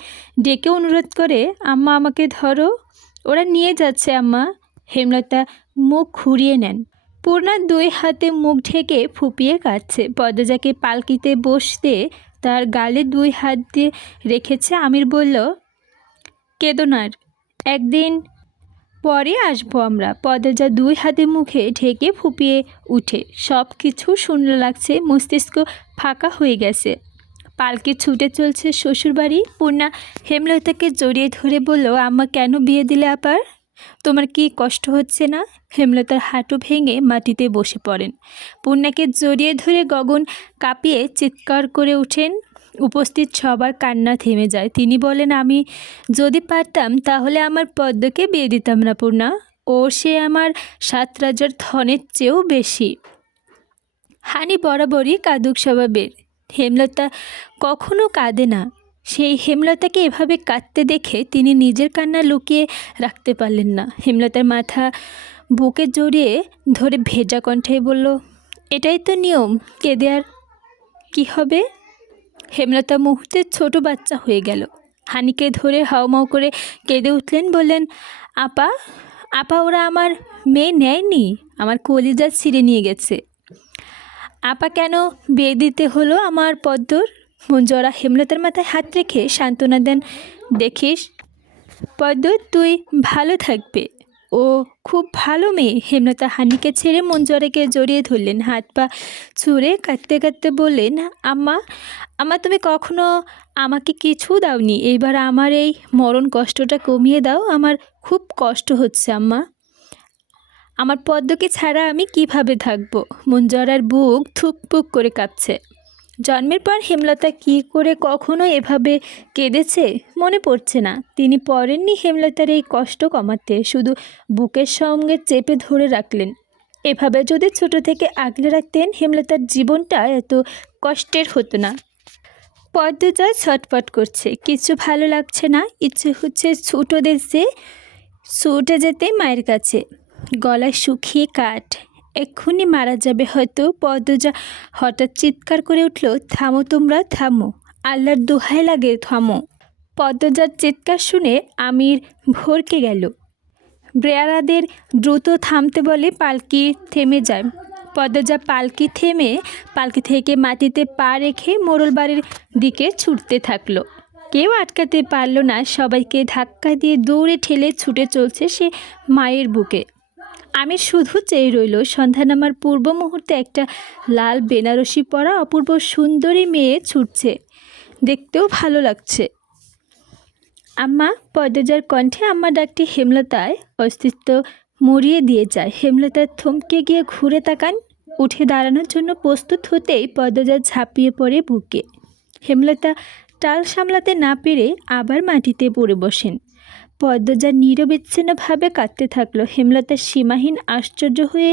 ডেকে অনুরোধ করে, আম্মা আমাকে ধরো, ওরা নিয়ে যাচ্ছে আম্মা। হেমলতা মুখ ঘুরিয়ে নেন। পূর্ণা দুই হাতে মুখ ঢেকে ফুপিয়ে কাঁদছে। পদ্মজাকে পালকিতে বসতে তার গালে দুই হাত দিয়ে রেখেছে। আমির বলল, কেদোনার, একদিন পরে আসবো আমরা। পদ্মজা দুই হাতে মুখে ঢেকে ফুপিয়ে উঠে। সব কিছু শূন্য লাগছে, মস্তিষ্ক ফাঁকা হয়ে গেছে। পালকি ছুটে চলছে শ্বশুরবাড়ি। পূর্ণা হেমলতাকে জড়িয়ে ধরে বলল, আম্মা কেন বিয়ে দিলে আবার? তোমার কি কষ্ট হচ্ছে না? হেমলতার হাঁটু ভেঙে মাটিতে বসে পড়েন। পূর্ণাকে জড়িয়ে ধরে গগন কাঁপিয়ে চিৎকার করে ওঠেন। উপস্থিত সবার কান্না থেমে যায়। তিনি বলেন, আমি যদি পারতাম তাহলে আমার পদ্মকে বিয়ে দিতাম না পূর্ণা। ও সে আমার 7 রাজার ধনের চেয়েও বেশি। হানি বরাবরই কাঁদুক স্বভাবের। হেমলতা কখনো কাঁদে না। সেই হেমলতাকে এভাবে কাঁদতে দেখে তিনি নিজের কান্না লুকিয়ে রাখতে পারলেন না। হেমলতার মাথা বুকে জড়িয়ে ধরে ভেজা কণ্ঠে বলল, এটাই তো নিয়ম, কেঁদে আর কী হবে? হেমলতা মুহূর্তে ছোট বাচ্চা হয়ে গেল। হানিকে ধরে হাউমাউ করে কেঁদে উঠলেন। বললেন, আপা আপা ওরা আমার মেয়ে নেয়নি, আমার কলিজা ছিঁড়ে নিয়ে গেছে। আপা কেন বিয়ে দিতে হলো আমার পদ্মর? মঞ্জুরা হেমলতার মাথায় হাত রেখে সান্ত্বনা দেন, দেখিস পদ্ম, তুই ভালো থাকবে, ও খুব ভালো মেয়ে। হেমলতা হানিকে ছেড়ে মঞ্জুরাকে জড়িয়ে ধরলেন। হাত পা ছুঁড়ে কাঁদতে কাঁদতে বললেন, আম্মা আম্মা তুমি কখনো আমাকে কিছু দাওনি, এইবার আমার এই মরণ কষ্টটা কমিয়ে দাও, আমার খুব কষ্ট হচ্ছে আম্মা। আমার পদ্মকে ছাড়া আমি কিভাবে থাকবো? মঞ্জুরার বুক থুকপুক করে কাঁপছে। জন্মের পর হেমলতা কি করে কখনো এভাবে কেঁদেছে মনে পড়ছে না। তিনি পড়েননি হেমলতার এই কষ্ট কমাতে, শুধু বুকের সঙ্গে চেপে ধরে রাখলেন। এভাবে যদি ছোট থেকে আগলে রাখতেন, হেমলতার জীবনটা এত কষ্টের হতো না। পদ্মজা ছটপট করছে, কিছু ভালো লাগছে না। ইচ্ছে হচ্ছে ছুটো দেশে ছুটে যেতে মায়ের কাছে। গলায় শুকিয়ে কাঠ, এক্ষুনি মারা যাবে হয়তো। পদ্মজা হঠাৎ চিৎকার করে উঠল, থামো তোমরা, থামো, আল্লাহর দোহাই লাগে থামো। পদ্মজার চিৎকার শুনে আমির ভরকে গেল। বেয়ারাদের দ্রুত থামতে বলে পালকি থেমে যায়। পদ্মজা পালকি থেকে মাটিতে পা রেখে মোড়ল বাড়ির দিকে ছুটতে থাকলো। কেউ আটকাতে পারল না, সবাইকে ধাক্কা দিয়ে দৌড়ে ঠেলে ছুটে চলছে সে মায়ের বুকে। আমি শুধু চেয়ে রইল। সন্ধ্যা নামার পূর্ব মুহূর্তে একটা লাল বেনারসি পরা অপূর্ব সুন্দরী মেয়ে ছুটছে, দেখতেও ভালো লাগছে। আম্মা, পদ্মজার কণ্ঠে আম্মা ডাকটি হেমলতায় অস্তিত্ব মরিয়ে দিয়ে যায়। হেমলতা থমকে গিয়ে ঘুরে তাকান। উঠে দাঁড়ানোর জন্য প্রস্তুত হতেই পদ্মজা ঝাঁপিয়ে পড়ে বুকে। হেমলতা টাল সামলাতে না পেরে আবার মাটিতে পড়ে বসেন। পদ্মজা নিরবিচ্ছিন্নভাবে কাঁদতে থাকলো। হেমলতা সীমাহীন আশ্চর্য হয়ে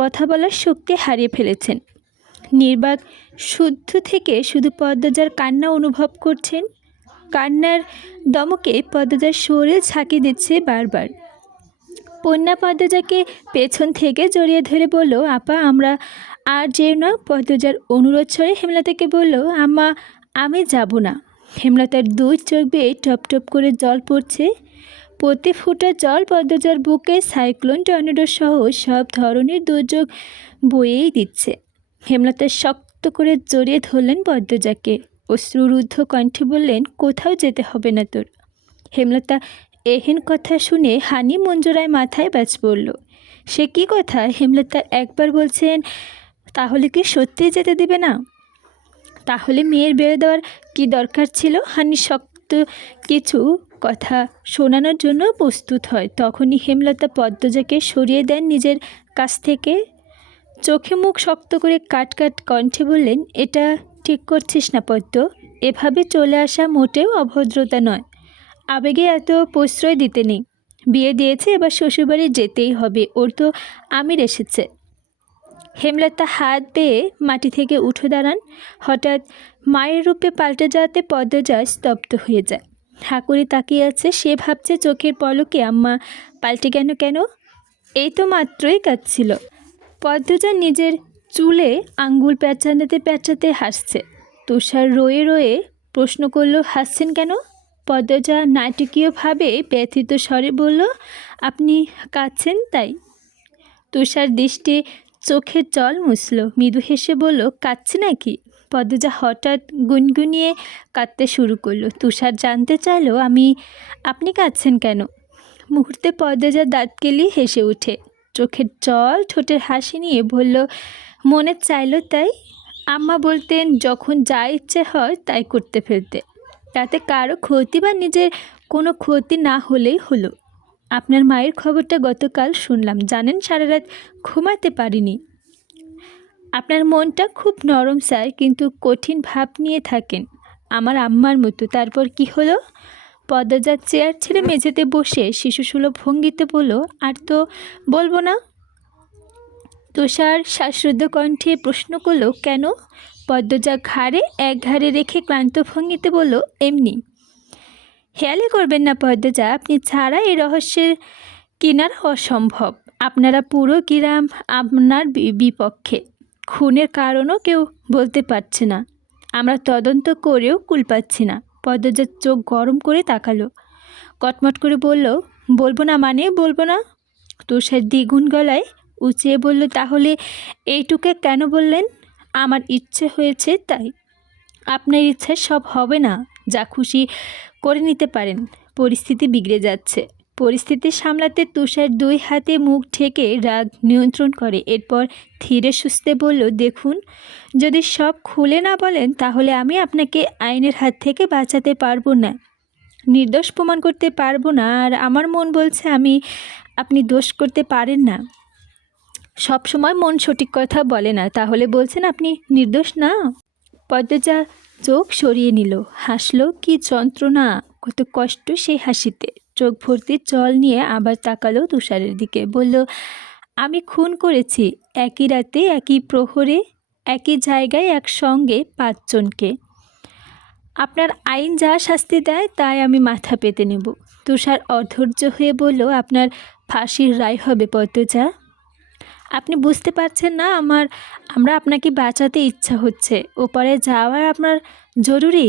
কথা বলার শক্তি হারিয়ে ফেলেছেন। নির্বাক শুদ্ধ থেকে শুধু পদ্মজার কান্না অনুভব করছেন। কান্নার দমকে পদ্মজার শরীর ঝাঁকি দিচ্ছে বারবার। পূর্ণা পদ্মজাকে পেছন থেকে জড়িয়ে ধরে বলল, আপা আমরা আর যেও না। পদ্মজার অনুরোধ ছড়ে হেমলতাকে বলল, আম্মা আমি যাব না। হেমলতার দুই চোখ বেয়ে টপ টপ করে জল পড়ছে। প্রতি ফোঁটা জল পদ্মজার বুকে সাইক্লোন টর্নেডো সহ সব ধরনের দুর্যোগ বয়েই দিচ্ছে। হেমলতা শক্ত করে জড়িয়ে ধরলেন পদ্মজাকে। অশ্রুরুদ্ধ কণ্ঠে বললেন, কোথাও যেতে হবে না তোর। হেমলতা এহেন কথা শুনে হানি মঞ্জুরায় মাথায় বাজ পড়ল। সে কি কথা? হেমলতা একবার বলছেন, তাহলে কি সত্যিই যেতে দিবে না? তাহলে মেয়ের বেড়ে দেওয়ার কি দরকার ছিল? হানি শক্ত কিছু কথা শোনানোর জন্য প্রস্তুত হয়। তখনই হেমলতা পদ্মজাকে সরিয়ে দেন নিজের কাছ থেকে। চোখে মুখ শক্ত করে কাট কাট কণ্ঠে বললেন, এটা ঠিক করছিস না পদ্ম। এভাবে চলে আসা মোটেও অভদ্রতা নয়। আবেগে এত প্রশ্রয় দিতে নেই। বিয়ে দিয়েছে, এবার শ্বশুরবাড়ি যেতেই হবে। ওর তো আমির এসেছে। হেমলতা হাত বেয়ে মাটি থেকে উঠে দাঁড়ান। হঠাৎ মায়ের রূপে পাল্টে যাওয়াতে পদ্মজা স্তব্ধ হয়ে যায়। ঠাকুরে তাকিয়ে আছে। সে ভাবছে চোখের পলকে আম্মা পাল্টে কেন? এই তো মাত্রই কাঁদছিল। পদ্মজা নিজের চুলে আঙ্গুল প্যাঁচাতে প্যাঁচাতে হাসছে। তুষার রয়ে রয়ে প্রশ্ন করলো, হাসছেন কেন? পদ্মজা নাটকীয়ভাবে ব্যথিত স্বরে বলল, আপনি কাঁদছেন তাই। তুষার দৃষ্টি চোখের জল মুছল, মৃদু হেসে বলল, কাঁদছে নাকি? পদ্মজা হঠাৎ গুনগুনিয়ে কাঁদতে শুরু করলো। তুষার জানতে চাইল, আপনি কাঁদছেন কেন? মুহূর্তে পদ্মজার দাঁত কেলিয়ে হেসে ওঠে, চোখের জল ঠোঁটের হাসি নিয়ে বলল, মনে চাইল তাই। আম্মা বলতেন, যখন যা ইচ্ছে হয় তাই করতে ফেলতে, তাতে কারো ক্ষতি বা নিজের কোনো ক্ষতি না হলেই হলো। আপনার মায়ের খবরটা গতকাল শুনলাম, জানেন সারা রাত ঘুমাতে পারিনি। আপনার মনটা খুব নরম স্যার, কিন্তু কঠিন ভাব নিয়ে থাকেন, আমার আম্মার মতো। তারপর কি হলো? পদ্মজার চেয়ার ছেড়ে মেঝেতে বসে শিশুসুলভ ভঙ্গিতে বলল, আর তো বলবো না। তুষার শ্বাসরুদ্ধ কণ্ঠে প্রশ্ন করলো, কেন? পদ্মজা ঘাড়ে এক ঘাড়ে রেখে ক্লান্ত ভঙ্গিতে বলল, এমনি। হেয়ালি করবেন না পদ্মজা, আপনি ছাড়া এই রহস্যের কিনার অসম্ভব। আপনারা পুরো গ্রাম আপনার বিপক্ষে, খুনের কারণও কেউ বলতে পারছে না, আমরা তদন্ত করেও কুল পাচ্ছি না। পদ্মজার চোখ গরম করে তাকালো, কটমট করে বলল, বলবো না মানে বলবো না? তুষার দ্বিগুণ গলায় উঁচিয়ে বলল, তাহলে এইটুকে কেন বললেন? আমার ইচ্ছে হয়েছে তাই। আপনার ইচ্ছায় সব হবে না, যা খুশি করে নিতে পারেন। পরিস্থিতি বিগড়ে যাচ্ছে। পরিস্থিতি সামলাতে তুষার দুই হাতে মুখ ঢেকে রাগ নিয়ন্ত্রণ করে, এরপর ধীরে সুস্থে বলল, দেখুন, যদি সব খুলে না বলেন তাহলে আমি আপনাকে আইনের হাত থেকে বাঁচাতে পারবো না, নির্দোষ প্রমাণ করতে পারবো না। আর আমার মন বলছে আপনি দোষ করতে পারেন না। সব সময় মন সঠিক কথা বলে না। তাহলে বলছেন আপনি নির্দোষ না? পদ্মজা চোখ সরিয়ে নিল, হাসলো, কি যন্ত্রণা, কত কষ্ট সেই হাসিতে। চোখ ভর্তি জল নিয়ে আবার তাকালো তুষারের দিকে, বলল, আমি খুন করেছি, একই রাতে, একই প্রহরে, একই জায়গায়, একসঙ্গে 5 জনকে। আপনার আইন যা শাস্তি দেয় তাই আমি মাথা পেতে নেব। তুষার অধৈর্য হয়ে বলল, আপনার ফাঁসির রায় হবে পদ্মজা। আপনি বুঝতে পারছেন না, আমরা আপনাকে বাঁচাতে ইচ্ছা হচ্ছে, ওপারে যাওয়ার আপনার জরুরি।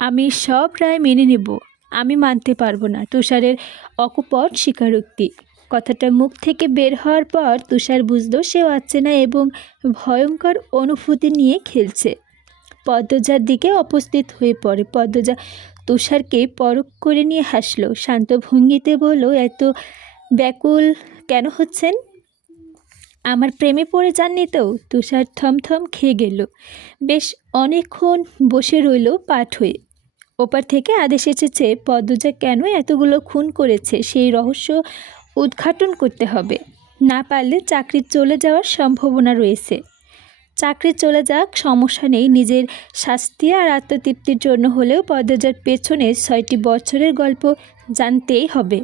আমি সব রায় মেনে নেব। আমি মানতে পারবো না। তুষারের অকপট স্বীকারোক্তি। কথাটা মুখ থেকে বের হওয়ার পর তুষার বুঝল সে অচেনা এবং ভয়ঙ্কর অনুভূতি নিয়ে খেলছে। পদ্মজার দিকে উপস্থিত হয়ে পড়ে। পদ্মজা তুষারকে পরখ করে নিয়ে হাসলো, শান্ত ভঙ্গিতে বলল, এত ব্যাকুল কেন হচ্ছেন? আমার প্রেমে পড়ে যাননি তো? তুষার থমথম খেয়ে গেল। বেশ অনেকক্ষণ বসে রইল পাঠ হয়ে। ওপার থেকে আদেশ এসেছে, পদ্মজা কেন এতগুলো খুন করেছে সেই রহস্য উদ্ঘাটন করতে হবে। না পারলে চাকরি চলে যাওয়ার সম্ভাবনা রয়েছে। চাকরি চলে যাক, সমস্যা নেই, নিজের শাস্তি আর আত্মতৃপ্তির জন্য হলেও পদ্মজার পেছনে 6টি বছরের গল্প জানতেই হবে।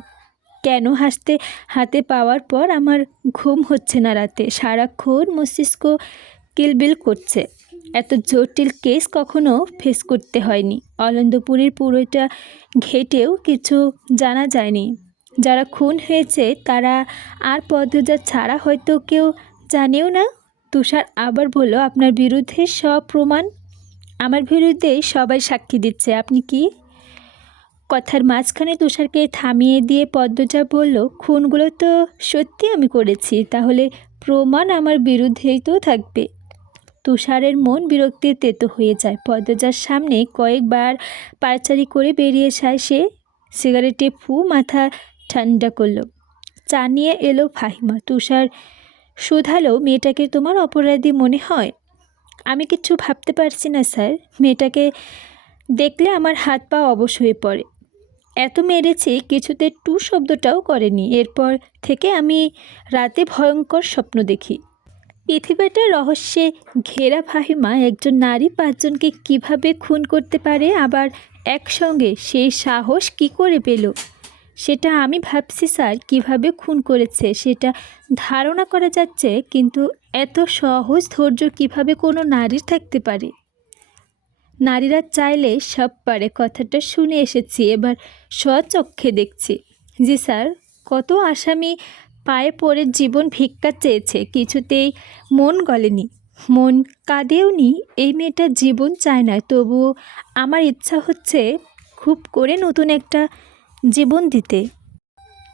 কেন হাতে পাওয়ার পর আমার ঘুম হচ্ছে না রাতে, সারাক্ষণ মস্তিষ্ক কিলবিল করছে। এত জটিল কেস কখনো ফেস করতে হয়নি। অলন্দপুরের পুরোটা ঘেটেও কিছু জানা যায়নি। যারা খুন হয়েছে তারা আর পদ্মজা ছাড়া হয়তো কেউ জানেও না। তুষার আবার বলল, আপনার বিরুদ্ধে সব প্রমাণ। আমার বিরুদ্ধে সবাই সাক্ষী দিচ্ছে, আপনি কি? কথার মাঝখানে তুষারকে থামিয়ে দিয়ে পদ্মজা বলল, খুনগুলো তো সত্যি আমি করেছি, তাহলে প্রমাণ আমার বিরুদ্ধেই তো থাকবে। তুষারের মন বিরক্তির তেতো হয়ে যায়। পদ্মজার সামনে কয়েকবার পায়চারি করে বেরিয়ে যায় সে। সিগারেটে মাথা ঠান্ডা করলো। চা নিয়ে এলো ফাহিমা। তুষার শুধালো, মেয়েটাকে তোমার অপরাধী মনে হয়? আমি কিচ্ছু ভাবতে পারছি না স্যার, মেয়েটাকে দেখলে আমার হাত পা অবশ হয়ে পড়ে। এত মেরেছে, কিছুতে টু শব্দটাও করেনি। এরপর থেকে আমি রাতে ভয়ঙ্কর স্বপ্ন দেখি। পৃথিবীটা রহস্যে ঘেরা। ফাহিমা, একজন নারী 5 জনকে কীভাবে খুন করতে পারে, আবার একসঙ্গে সেই সাহস কি করে পেল? সেটা আমি ভাবছি স্যার, কিভাবে খুন করেছে সেটা ধারণা করা যাচ্ছে, কিন্তু এত সহজ ধৈর্য কিভাবে কোনো নারীর থাকতে পারে? নারীরা চাইলে সব পারে, কথাটা শুনে এসেছি, এবার স্বচক্ষে দেখছি। জি স্যার। কত আসামি পায়ে পড়ে জীবন ভিক্ষা চেয়েছে, কিছুতেই মন গলেনি, মন কাঁদেওনি। এই মেয়েটার জীবন চায় না, তবুও আমার ইচ্ছা হচ্ছে খুব করে নতুন একটা জীবন দিতে।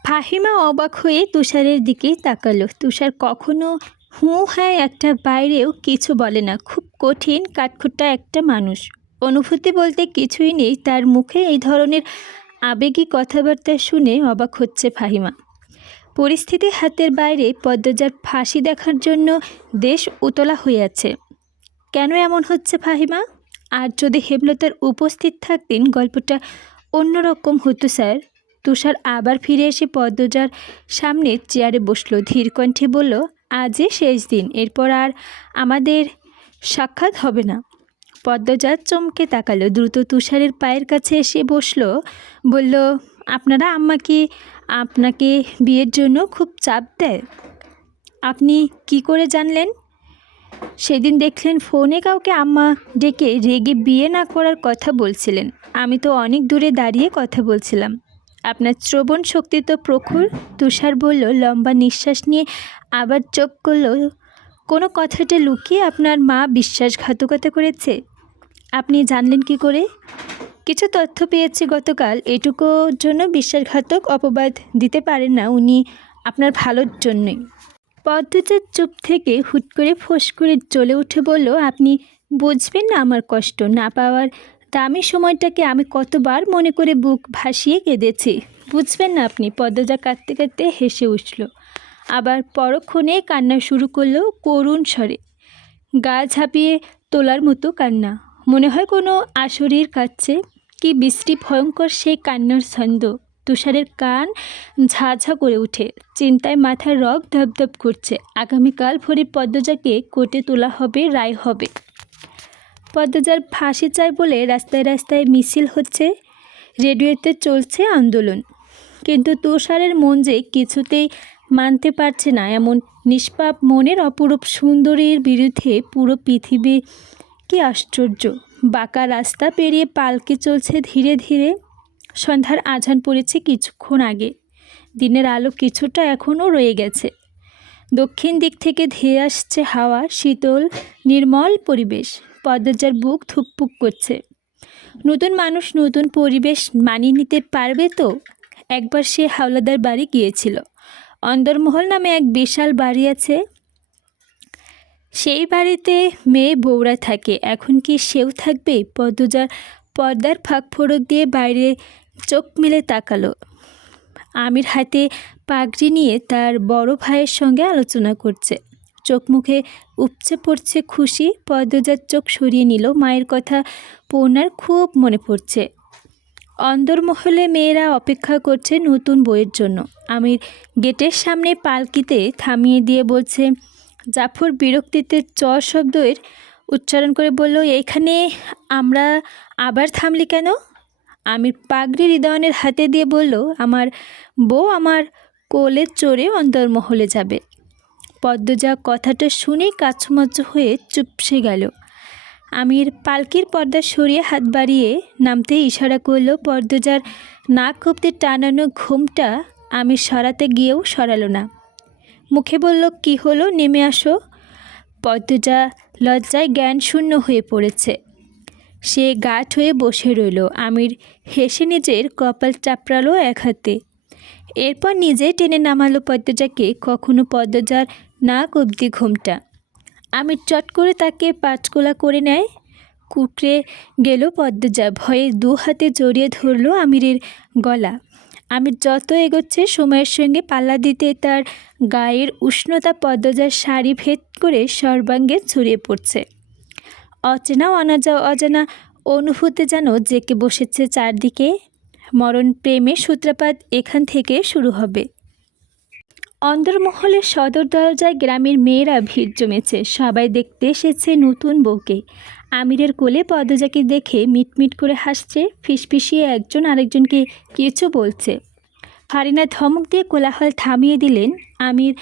ফাহিমা অবাক হয়ে তুষারের দিকেই তাকালো। তুষার কখনো হ্যাঁ একটা বাইরেও কিছু বলে না, খুব কঠিন কাঠখোট্টা একটা মানুষ। অনুভূতি বলতে কিছুই নেই তার মুখে। এই ধরনের আবেগী কথাবার্তা শুনে অবাক হচ্ছে ফাহিমা। পরিস্থিতি হাতের বাইরে। পদ্মজার ফাঁসি দেখার জন্য দেশ উতলা হয়ে আছে। কেন এমন হচ্ছে ফাহিমা? আর যদি হেমলতার উপস্থিত থাকতেন গল্পটা অন্যরকম হতো স্যার। তুষার আবার ফিরে এসে পদ্মজার সামনে চেয়ারে বসলো, ধীর কণ্ঠে বলল, আজই শেষ দিন, এরপর আর আমাদের সাক্ষাৎ হবে না। পদ্মজা চমকে তাকালো, দ্রুত তুষারের পায়ের কাছে এসে বসলো, বলল, আপনারা আম্মা কি আপনাকে বিয়ের জন্য খুব চাপ দেয়? আপনি কি করে জানলেন? সেদিন দেখলেন ফোনে কাউকে আম্মা ডেকে রেগে বিয়ে না করার কথা বলছিলেন। আমি তো অনেক দূরে দাঁড়িয়ে কথা বলছিলাম। আপনার শ্রবণ শক্তি তো প্রখর। তুষার বলল, লম্বা নিঃশ্বাস নিয়ে আবার চোখ করল। কোনো কথাটা লুকিয়ে আপনার মা বিশ্বাসঘাতকতা করেছে? আপনি জানলেন কি করে? কিছু তথ্য পেয়েছি গতকাল। এটুকুর জন্য বিশ্বাসঘাতক অপবাদ দিতে পারেন না, উনি আপনার ভালোর জন্যই। পদ্মজার চুপ থেকে হুট করে ফোঁস করে জ্বলে উঠে বলল, আপনি বুঝবেন না আমার কষ্ট। না পাওয়ার দামি সময়টাকে আমি কতবার মনে করে বুক ভাসিয়ে কেঁদেছি, বুঝবেন না আপনি। পদ্মজা কাঁদতে কাঁদতে হেসে উঠল, আবার পরক্ষণে কান্না শুরু করলো করুণ স্বরে, গা ঝাঁপিয়ে তোলার মতো কান্না। মনে হয় কোনো আসরির কাছে। কি বিশ্রী ভয়ঙ্কর সেই কান্নার ছন্দ। তুষারের কান ঝাঝা করে উঠে, চিন্তায় মাথার রগ ধপধপ করছে। আগামীকাল ভোরে পদ্মজাকে কোর্টে তোলা হবে, রায় হবে। পদ্মজার ফাঁসি চাই বলে রাস্তায় রাস্তায় মিছিল হচ্ছে, রেডিওতে চলছে আন্দোলন। কিন্তু তুষারের মন যে কিছুতেই মানতে পারছে না। এমন নিষ্পাপ মনের অপরূপ সুন্দরীর বিরুদ্ধে পুরো পৃথিবী। কি আশ্চর্য! বাঁকা রাস্তা পেরিয়ে পালকি চলছে ধীরে ধীরে। সন্ধ্যার আজান পড়েছে কিছুক্ষণ আগে। দিনের আলো কিছুটা এখনও রয়ে গেছে। দক্ষিণ দিক থেকে ধেয়ে আসছে হাওয়া, শীতল নির্মল পরিবেশ। পদ্মজার বুক ধুকপুক করছে। নতুন মানুষ, নতুন পরিবেশ মানিয়ে নিতে পারবে তো? একবার সে হাওলাদার বাড়ি গিয়েছিল। অন্দরমহল নামে এক বিশাল বাড়ি আছে, সেই বাড়িতে মেয়ে বউরা থাকে। এখন কি সেও থাকবে? পদ্মজার পর্দার ফাঁক ফোড়ক দিয়ে বাইরে চোখ মেলে তাকালো। আমির হাতে পাগড়ি নিয়ে তার বড় ভাইয়ের সঙ্গে আলোচনা করছে। চোখ মুখে উপচে পড়ছে খুশি। পদ্মজার চোখ সরিয়ে নিল। মায়ের কথা পূর্ণার খুব মনে পড়ছে। অন্দরমহলে মেয়েরা অপেক্ষা করছে নতুন বইয়ের জন্য। আমির গেটের সামনে পালকিতে থামিয়ে দিয়ে বলছে, জাফর বিরক্তিতে চ শব্দের উচ্চারণ করে বলল, এইখানে আমরা আবার থামলি কেন? আমির পাগড়ি হৃদয়নের হাতে দিয়ে বলল, আমার বউ আমার কোলে চড়ে অন্দরমহলে যাবে। পদ্মজা কথাটা শুনে কাছুমাচু হয়ে চুপসে গেল। আমির পালকির পর্দা সরিয়ে হাত বাড়িয়ে নামতে ইশারা করল। পদ্মজার নাক অব্দি টানানো ঘুমটা আমির সরাতে গিয়েও সরালো না। মুখে বলল, কি হলো, নেমে আসো। পদ্মজা লজ্জায় জ্ঞান শূন্য হয়ে পড়েছে। সে গাঁট হয়ে বসে রইল। আমির হেসে নিজের কপাল চাপড়ালো এক হাতে, এরপর নিজে টেনে নামালো পদ্মজাকে। কখনো পদ্মজার নাক অবধি ঘুমটা। আমির চট করে তাকে পাঁচকোলা করে নেয়। কুকড়ে গেল পদ্মজা। ভয়ে দু হাতে জড়িয়ে ধরল আমিরের গলা। আমির যত এগোচ্ছে সময়ের সঙ্গে পাল্লা দিতে তার গায়ের উষ্ণতা পদ্মজার শাড়ি ভেদ করে সর্বাঙ্গে ছড়িয়ে পড়ছে। অচেনা অজানা অনুভূতি যেন জেঁকে বসেছে চারদিকে। মরণ প্রেমের সূত্রপাত এখান থেকে শুরু হবে। অন্দরমহলের সদর দরজায় গ্রামের মেয়েরা ভিড় জমেছে। সবাই দেখতে এসেছে নতুন বউকে। আমিরের কোলে পদ্মজাকে দেখে মিটমিট করে হাসছে, ফিসফিসিয়ে একজন আরেকজনকে কিছু বলছে। ফারিনা ধমক দিয়ে কোলাহল থামিয়ে দিলেন। আমির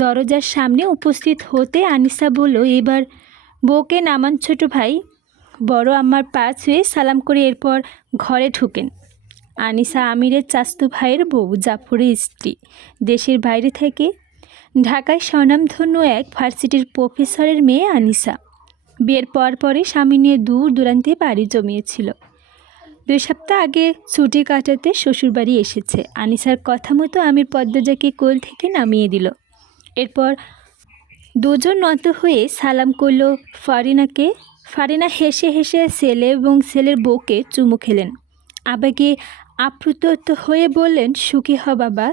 দরজার সামনে উপস্থিত হতে আনিসা বলল, এবার বউকে নামান ছোট ভাই। বড় আম্মার পা ছুঁয়ে সালাম করে এরপর ঘরে ঢুকেন। আনিসা আমিরের চাচাতো ভাইয়ের বউ, জাফরের স্ত্রী। দেশের বাইরে থেকে ঢাকায় স্বনামধন্য এক ভার্সিটির প্রফেসরের মেয়ে আনিসা। বিয়ের পরই স্বামী নিয়ে দূর দূরান্তে বাড়ি জমিয়েছিল। 2 সপ্তাহ আগে ছুটি কাটাতে শ্বশুরবাড়ি এসেছে। আনিসার কথা মতো আমির পদ্মজাকে কোল থেকে নামিয়ে দিল। এরপর দুজন নত হয়ে সালাম করল ফারিনাকে। ফারিনা হেসে হেসে ছেলে এবং ছেলের বউকে চুমু খেলেন। আবেগে আপ্লুত হয়ে বললেন, সুখী হ বাবা,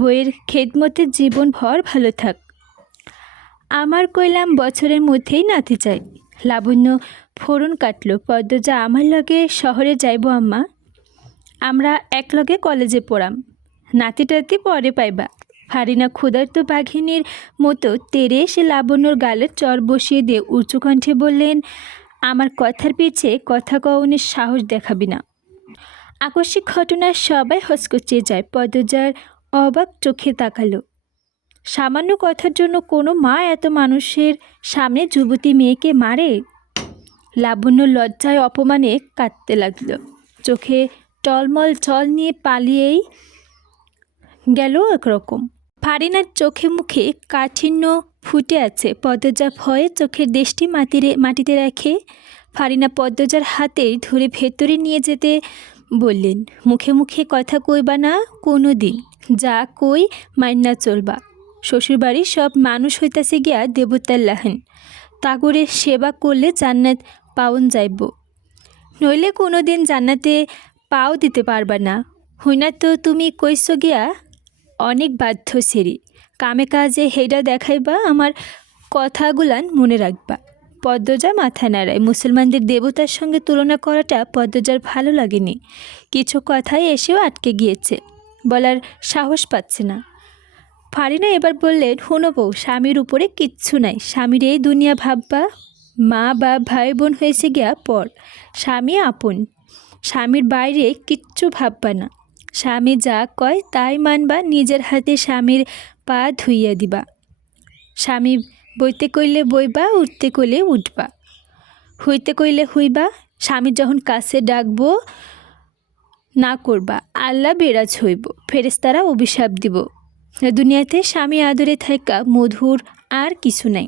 বইয়ের খেদমতে জীবনভর ভালো থাক। আমার কইলাম বছরের মধ্যেই নাতি চাই। লাবণ্য ফোড়ন কাটল, পদ্মজা আমার লগে শহরে যাইব আম্মা, আমরা একলগে কলেজে পড়াম, নাতি টাতি পরে পাইবা। ফারিনা ক্ষুধার্ত বাঘিনীর মতো তেরে এসে লাবণ্যর গালে চর বসিয়ে দিয়ে উঁচু কণ্ঠে বললেন, আমার কথার পিছে কথা কওনের সাহস দেখাবি না। আকস্মিক ঘটনায় সবাই হসকচিয়ে যায়। পদ্মজার অবাক চোখে তাকালো। সামান্য কথার জন্য কোনো মা এত মানুষের সামনে যুবতী মেয়েকে মারে? লাবণ্য লজ্জায় অপমানে কাঁদতে লাগলো। চোখে টলমল জল নিয়ে পালিয়েই গেল একরকম। ফারিনার চোখে মুখে কাঠিন্য ফুটে আছে। পদ্মজা ভয়ে চোখের দেশটি মাটিতে রেখে ফারিনা পদ্মজার হাতে ধরে ভেতরে নিয়ে যেতে বললেন, মুখে মুখে কথা কইবা না কোনো দিন, যা কই মাইন্না চলবা। শ্বশুরবাড়ির সব মানুষ হইতাছে গিয়া দেবতার লাহান, তাগরে সেবা করলে জান্নাত পাওন যাইব, নইলে কোনো দিন জান্নাতে পাও দিতে পারবা না। হইনা তো তুমি কইছো গিয়া অনেক বাধ্য সেরি, কামে কাজে হেডা দেখাইবা, আমার কথাগুলান মনে রাখবা। পদ্মজা মাথা নাড়ায়। মুসলমানদের দেবতার সঙ্গে তুলনা করাটা পদ্মজার ভালো লাগেনি। কিছু কথাই এসেও আটকে গিয়েছে, বলার সাহস পাচ্ছে না। ফারিনা এবার বললেন, হুনো বউ, স্বামীর উপরে কিচ্ছু নাই, স্বামীর এই দুনিয়া ভাববা, মা বা ভাই বোন হয়েছে গিয়া পর, স্বামী আপন, স্বামীর বাইরে কিচ্ছু ভাববা না। স্বামী যা কয় তাই মানবা, নিজের হাতে স্বামীর পা ধুইয়া দিবা। স্বামী বইতে কইলে বইবা, উঠতে কইলে উঠবা, হইতে কইলে হইবা। স্বামী যখন কাছে ডাকবো না করবা, আল্লাহ বেরাজ হইব, ফেরেশতারা অভিশাপ দিব। দুনিয়াতে স্বামী আদরে থাকা মধুর আর কিছু নাই।